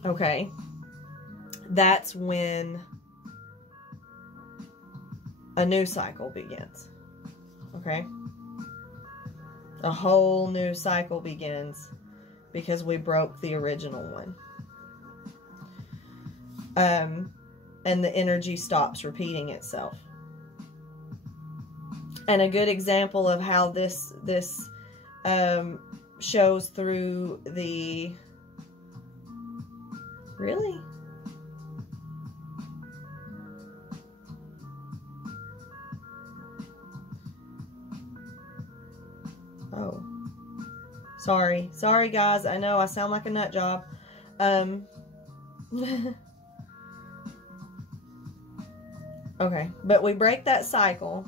okay, that's when a new cycle begins. Okay, a whole new cycle begins because we broke the original one. And the energy stops repeating itself. And a good example of how this shows through the... Really? Oh. Sorry guys, I know I sound like a nut job. Okay, but we break that cycle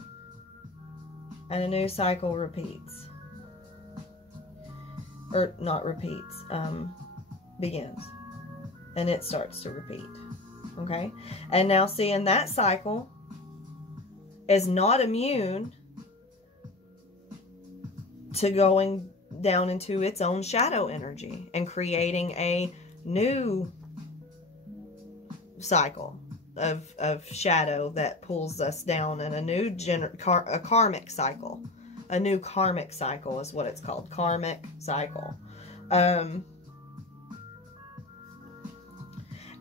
and a new cycle repeats. Or not repeats, begins. And it starts to repeat. Okay? And now seeing that cycle is not immune to going down into its own shadow energy and creating a new cycle. of shadow that pulls us down in a new a karmic cycle. A new karmic cycle is what it's called. Karmic cycle. And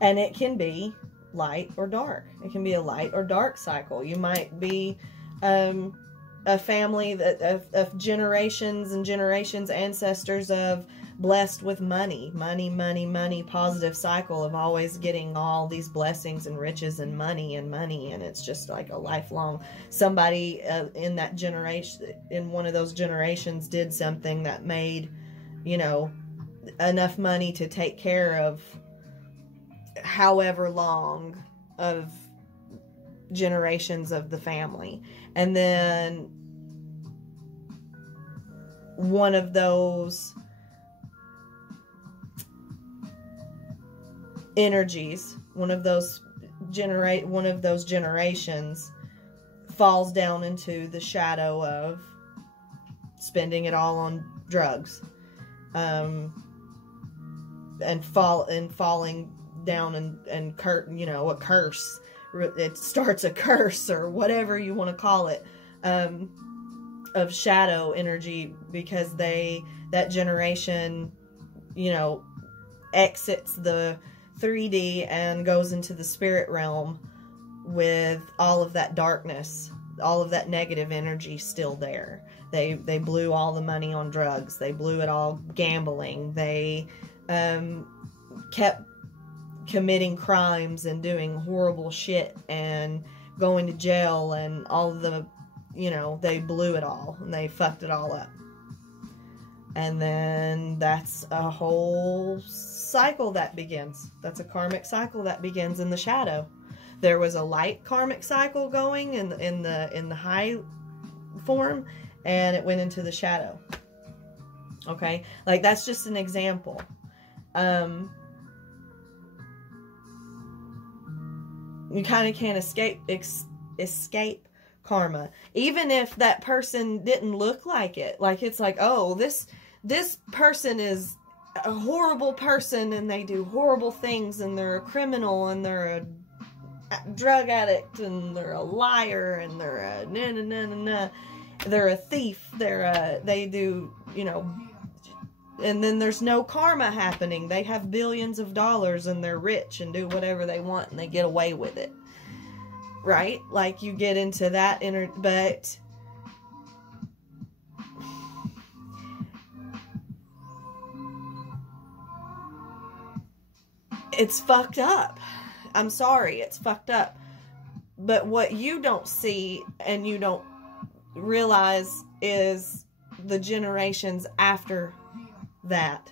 it can be light or dark. It can be a light or dark cycle. You might be a family that of generations and generations, ancestors of blessed with money, positive cycle of always getting all these blessings and riches and money, and it's just like a lifelong. Somebody in that generation, in one of those generations, did something that made, you know, enough money to take care of however long of generations of the family, and then one of those energies, one of those generations falls down into the shadow of spending it all on drugs, and falling down and a curse. It starts a curse or whatever you want to call it, of shadow energy, because that generation, exits the 3D and goes into the spirit realm with all of that darkness, all of that negative energy still there. They blew all the money on drugs. They blew it all gambling. They kept committing crimes and doing horrible shit and going to jail, and all the, they blew it all and they fucked it all up. And then that's a whole cycle that begins. That's a karmic cycle that begins in the shadow. There was a light karmic cycle going in the high form, and it went into the shadow. Okay? Like, that's just an example. You kind of can't escape karma, even if that person didn't look like it. Like, it's like, oh, this person is a horrible person, and they do horrible things, and they're a criminal, and they're a drug addict, and they're a liar, and they're a they're a thief, they do, and then there's no karma happening. They have billions of dollars, and they're rich and do whatever they want, and they get away with it. Right? Like, you get into that but it's fucked up. I'm sorry, it's fucked up. But what you don't see and you don't realize is the generations after that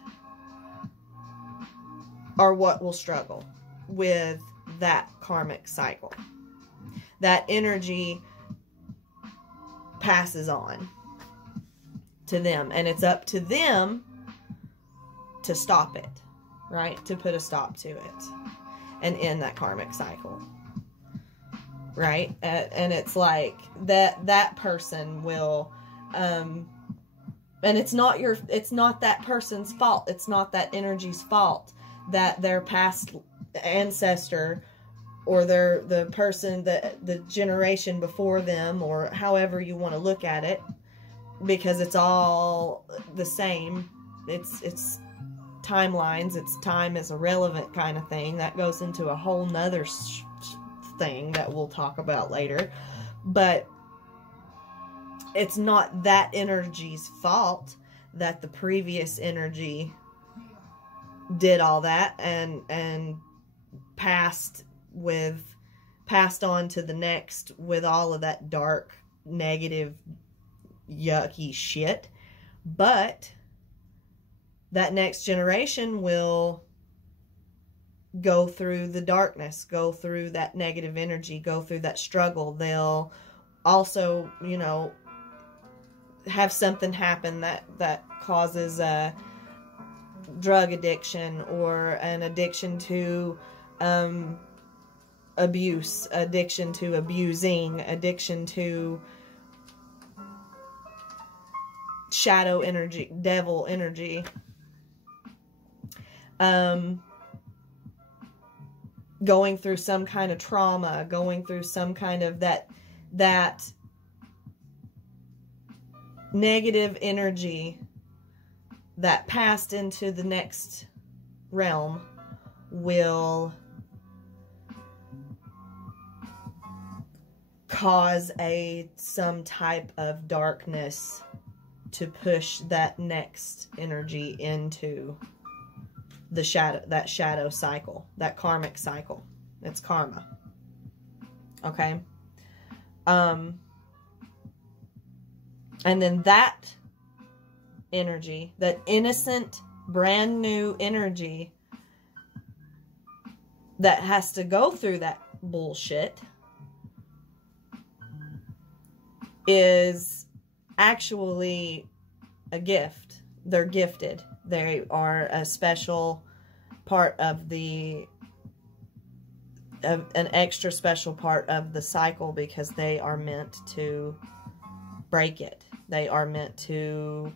are what will struggle with that karmic cycle. That energy passes on to them, and it's up to them to stop it, right? To put a stop to it and end that karmic cycle, right? And it's like that person will, and it's not that person's fault. It's not that energy's fault that their past ancestor or the person, the generation before them, or however you want to look at it, because it's all the same. It's timelines. It's time is irrelevant kind of thing. That goes into a whole nother thing that we'll talk about later. But it's not that energy's fault that the previous energy did all that and passed on to the next with all of that dark, negative, yucky shit. But that next generation will go through the darkness, go through that negative energy, go through that struggle. They'll also, have something happen that causes a drug addiction, or an addiction to abuse, addiction to abusing, addiction to shadow energy, devil energy. going through some kind of trauma, going through some kind of that negative energy that passed into the next realm will cause some type of darkness to push that next energy into the shadow cycle, that karmic cycle. It's karma. Okay? And then that energy, that innocent, brand new energy that has to go through that bullshit, is actually a gift. They're gifted. They are a special part of an extra special part of the cycle, because they are meant to break it. They are meant to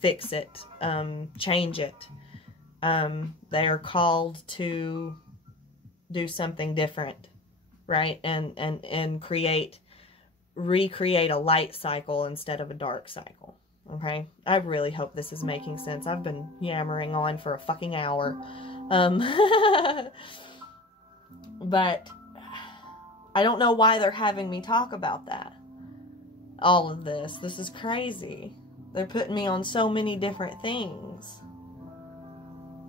fix it, change it. They are called to do something different, right? And recreate a light cycle instead of a dark cycle. Okay? I really hope this is making sense. I've been yammering on for a fucking hour. But I don't know why they're having me talk about that. All of this. This is crazy. They're putting me on so many different things.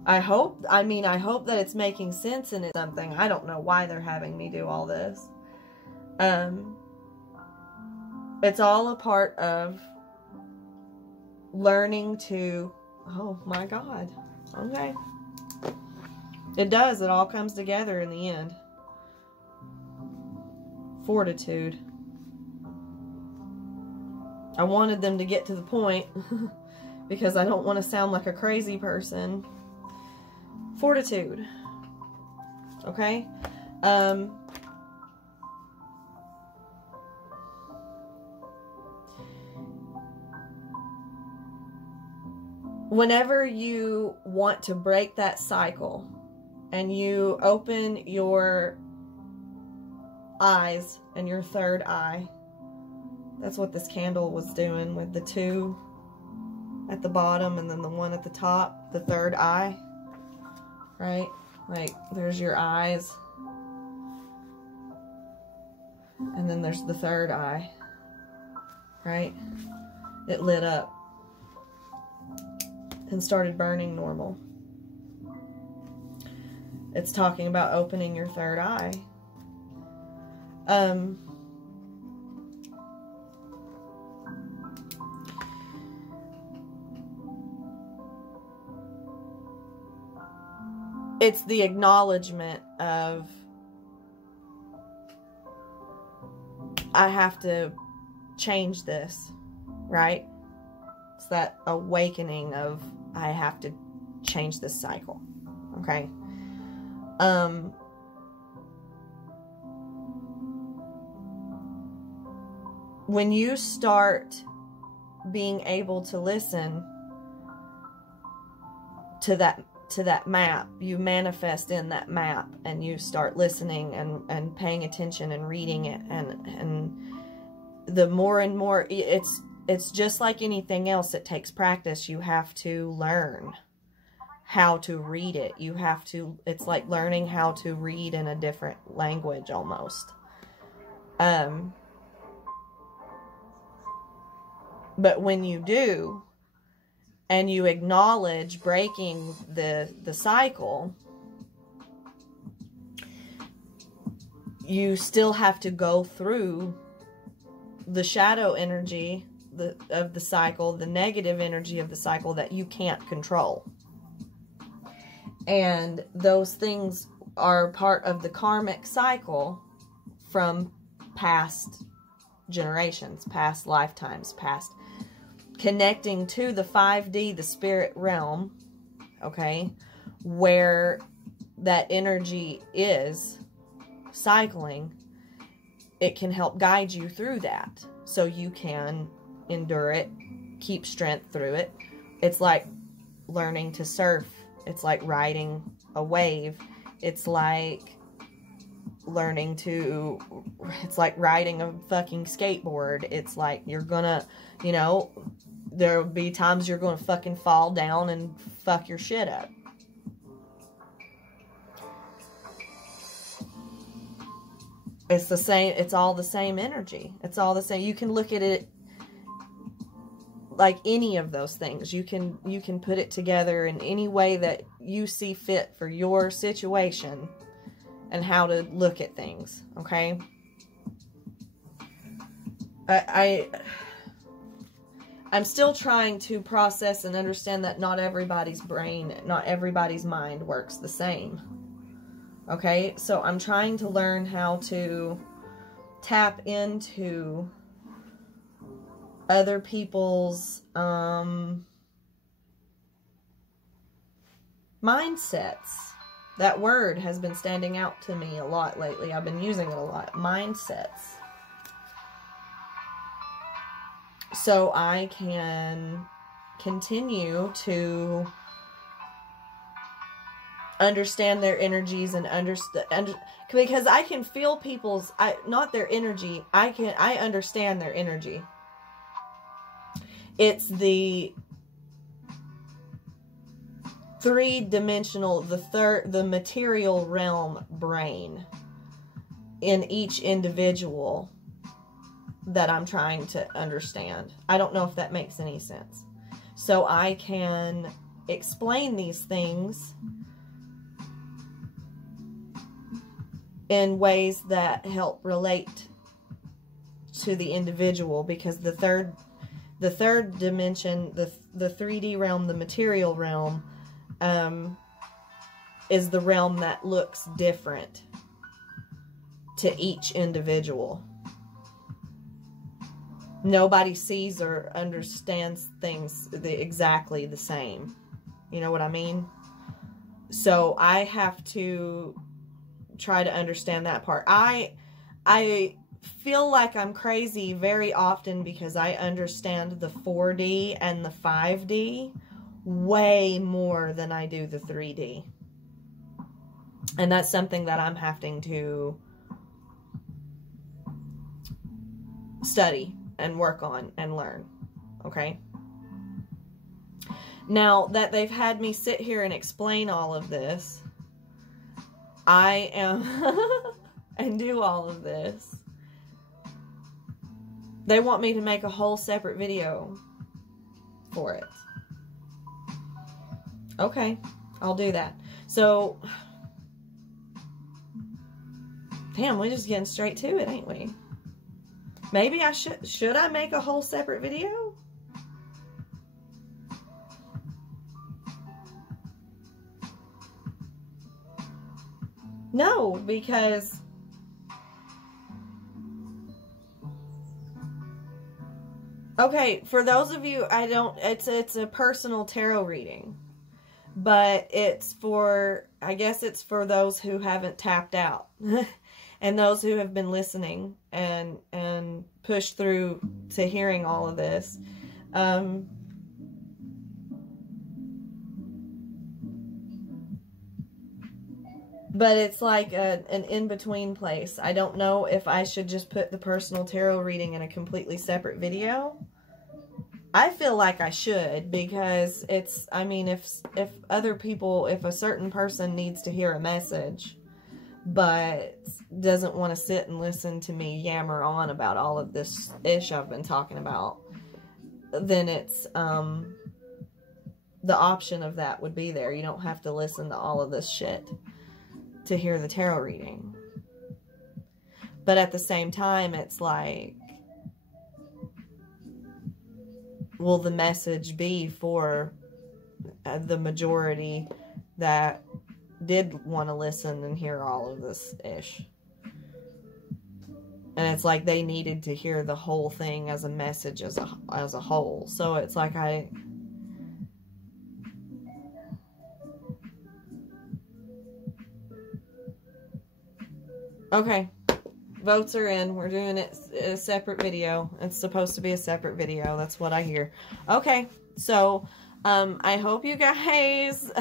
I hope that it's making sense and it's something. I don't know why they're having me do all this. It's all a part of learning to, oh my God. Okay. It does. It all comes together in the end. Fortitude. I wanted them to get to the point because I don't want to sound like a crazy person. Fortitude. Okay? Whenever you want to break that cycle and you open your eyes and your third eye, that's what this candle was doing with the two at the bottom and then the one at the top, the third eye, right? Like, there's your eyes. And then there's the third eye, right? It lit up and started burning normal. It's talking about opening your third eye. It's the acknowledgement of, I have to change this, right? It's that awakening of, I have to change this cycle, okay? When you start being able to listen to that map, you manifest in that map, and you start listening and paying attention and reading it, and the more and more, it's just like anything else. It takes practice. You have to learn how to read it. It's like learning how to read in a different language almost. But when you do, and you acknowledge breaking the cycle, you still have to go through the shadow energy of the cycle, the negative energy of the cycle that you can't control. And those things are part of the karmic cycle from past generations, past lifetimes, past connecting to the 5D, the spirit realm, okay, where that energy is cycling. It can help guide you through that so you can endure it, keep strength through it. It's like learning to surf. It's like riding a wave. It's like learning to, it's like riding a fucking skateboard. It's like you're gonna, you know, there'll be times you're gonna fucking fall down and fuck your shit up. It's the same, it's all the same energy. It's all the same. You can look at it like any of those things. You can put it together in any way that you see fit for your situation and how to look at things, okay? I'm still trying to process and understand that not everybody's brain, not everybody's mind works the same. Okay? So I'm trying to learn how to tap into other people's mindsets. That word has been standing out to me a lot lately. I've been using it a lot. Mindsets. So I can continue to understand their energies and understand, because I can feel people's, not their energy, I understand their energy. It's the three-dimensional, the material realm brain in each individual that I'm trying to understand. I don't know if that makes any sense. So I can explain these things in ways that help relate to the individual, because the third dimension, the 3D realm, the material realm, is the realm that looks different to each individual. Nobody sees or understands things exactly the same. You know what I mean? So I have to try to understand that part. I feel like I'm crazy very often because I understand the 4D and the 5D way more than I do the 3D. And that's something that I'm having to study and work on and learn. Okay? Now that they've had me sit here and explain all of this, I am and do all of this, they want me to make a whole separate video for it. Okay, I'll do that. So, damn, we're just getting straight to it, ain't we? Maybe I should I make a whole separate video? No, because okay, for those of you, it's a personal tarot reading. But it's for, I guess it's for those who haven't tapped out. And those who have been listening and pushed through to hearing all of this. But it's like an in-between place. I don't know if I should just put the personal tarot reading in a completely separate video. I feel like I should, because it's, I mean, if other people, if a certain person needs to hear a message, but doesn't want to sit and listen to me yammer on about all of this ish I've been talking about, then it's, the option of that would be there. You don't have to listen to all of this shit to hear the tarot reading. But at the same time, it's like, will the message be for the majority that did want to listen and hear all of this ish? And it's like they needed to hear the whole thing as a message as a whole. So it's like okay, votes are in. We're doing it a separate video. It's supposed to be a separate video. That's what I hear. Okay, so I hope you guys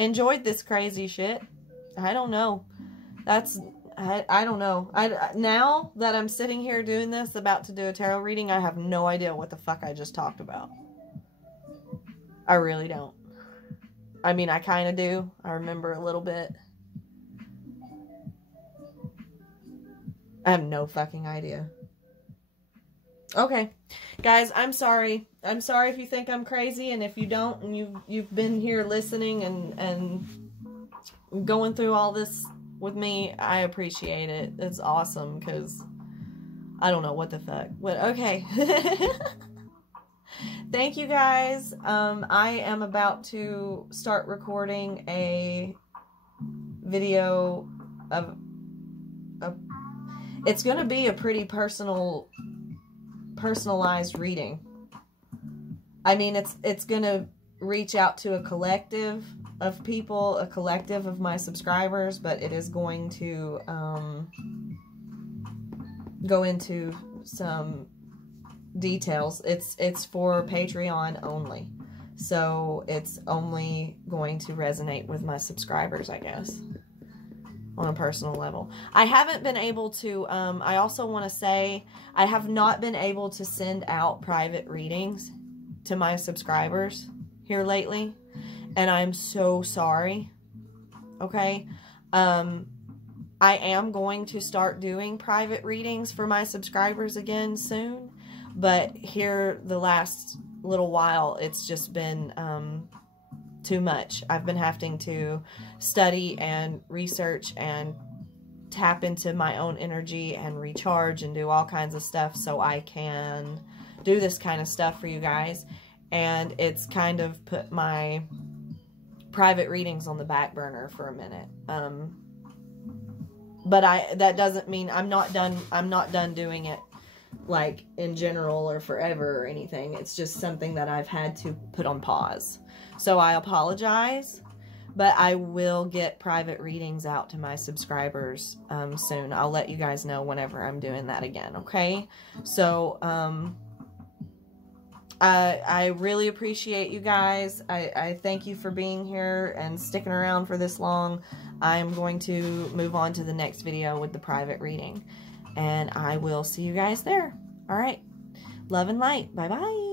enjoyed this crazy shit. I don't know. I don't know. Now that I'm sitting here doing this, about to do a tarot reading, I have no idea what the fuck I just talked about. I really don't. I mean, I kind of do. I remember a little bit. I have no fucking idea. Okay. Guys, I'm sorry. I'm sorry if you think I'm crazy, and if you don't, and you've been here listening and going through all this with me, I appreciate it. It's awesome, because I don't know what the fuck. But okay. Thank you guys. I am about to start recording a video of it's going to be a pretty personalized reading. I mean, it's going to reach out to a collective of people, a collective of my subscribers, but it is going to go into some details. It's for Patreon only, so it's only going to resonate with my subscribers, I guess, on a personal level. I haven't been able to, I also want to say, I have not been able to send out private readings to my subscribers here lately, and I'm so sorry. Okay? I am going to start doing private readings for my subscribers again soon, but here the last little while, it's just been too much. I've been having to study and research and tap into my own energy and recharge and do all kinds of stuff so I can do this kind of stuff for you guys. And it's kind of put my private readings on the back burner for a minute. But that doesn't mean I'm not done doing it, like, in general or forever or anything. It's just something that I've had to put on pause. So I apologize, but I will get private readings out to my subscribers soon. I'll let you guys know whenever I'm doing that again, okay? So, I really appreciate you guys. I thank you for being here and sticking around for this long. I'm going to move on to the next video with the private reading, and I will see you guys there. All right. Love and light. Bye-bye.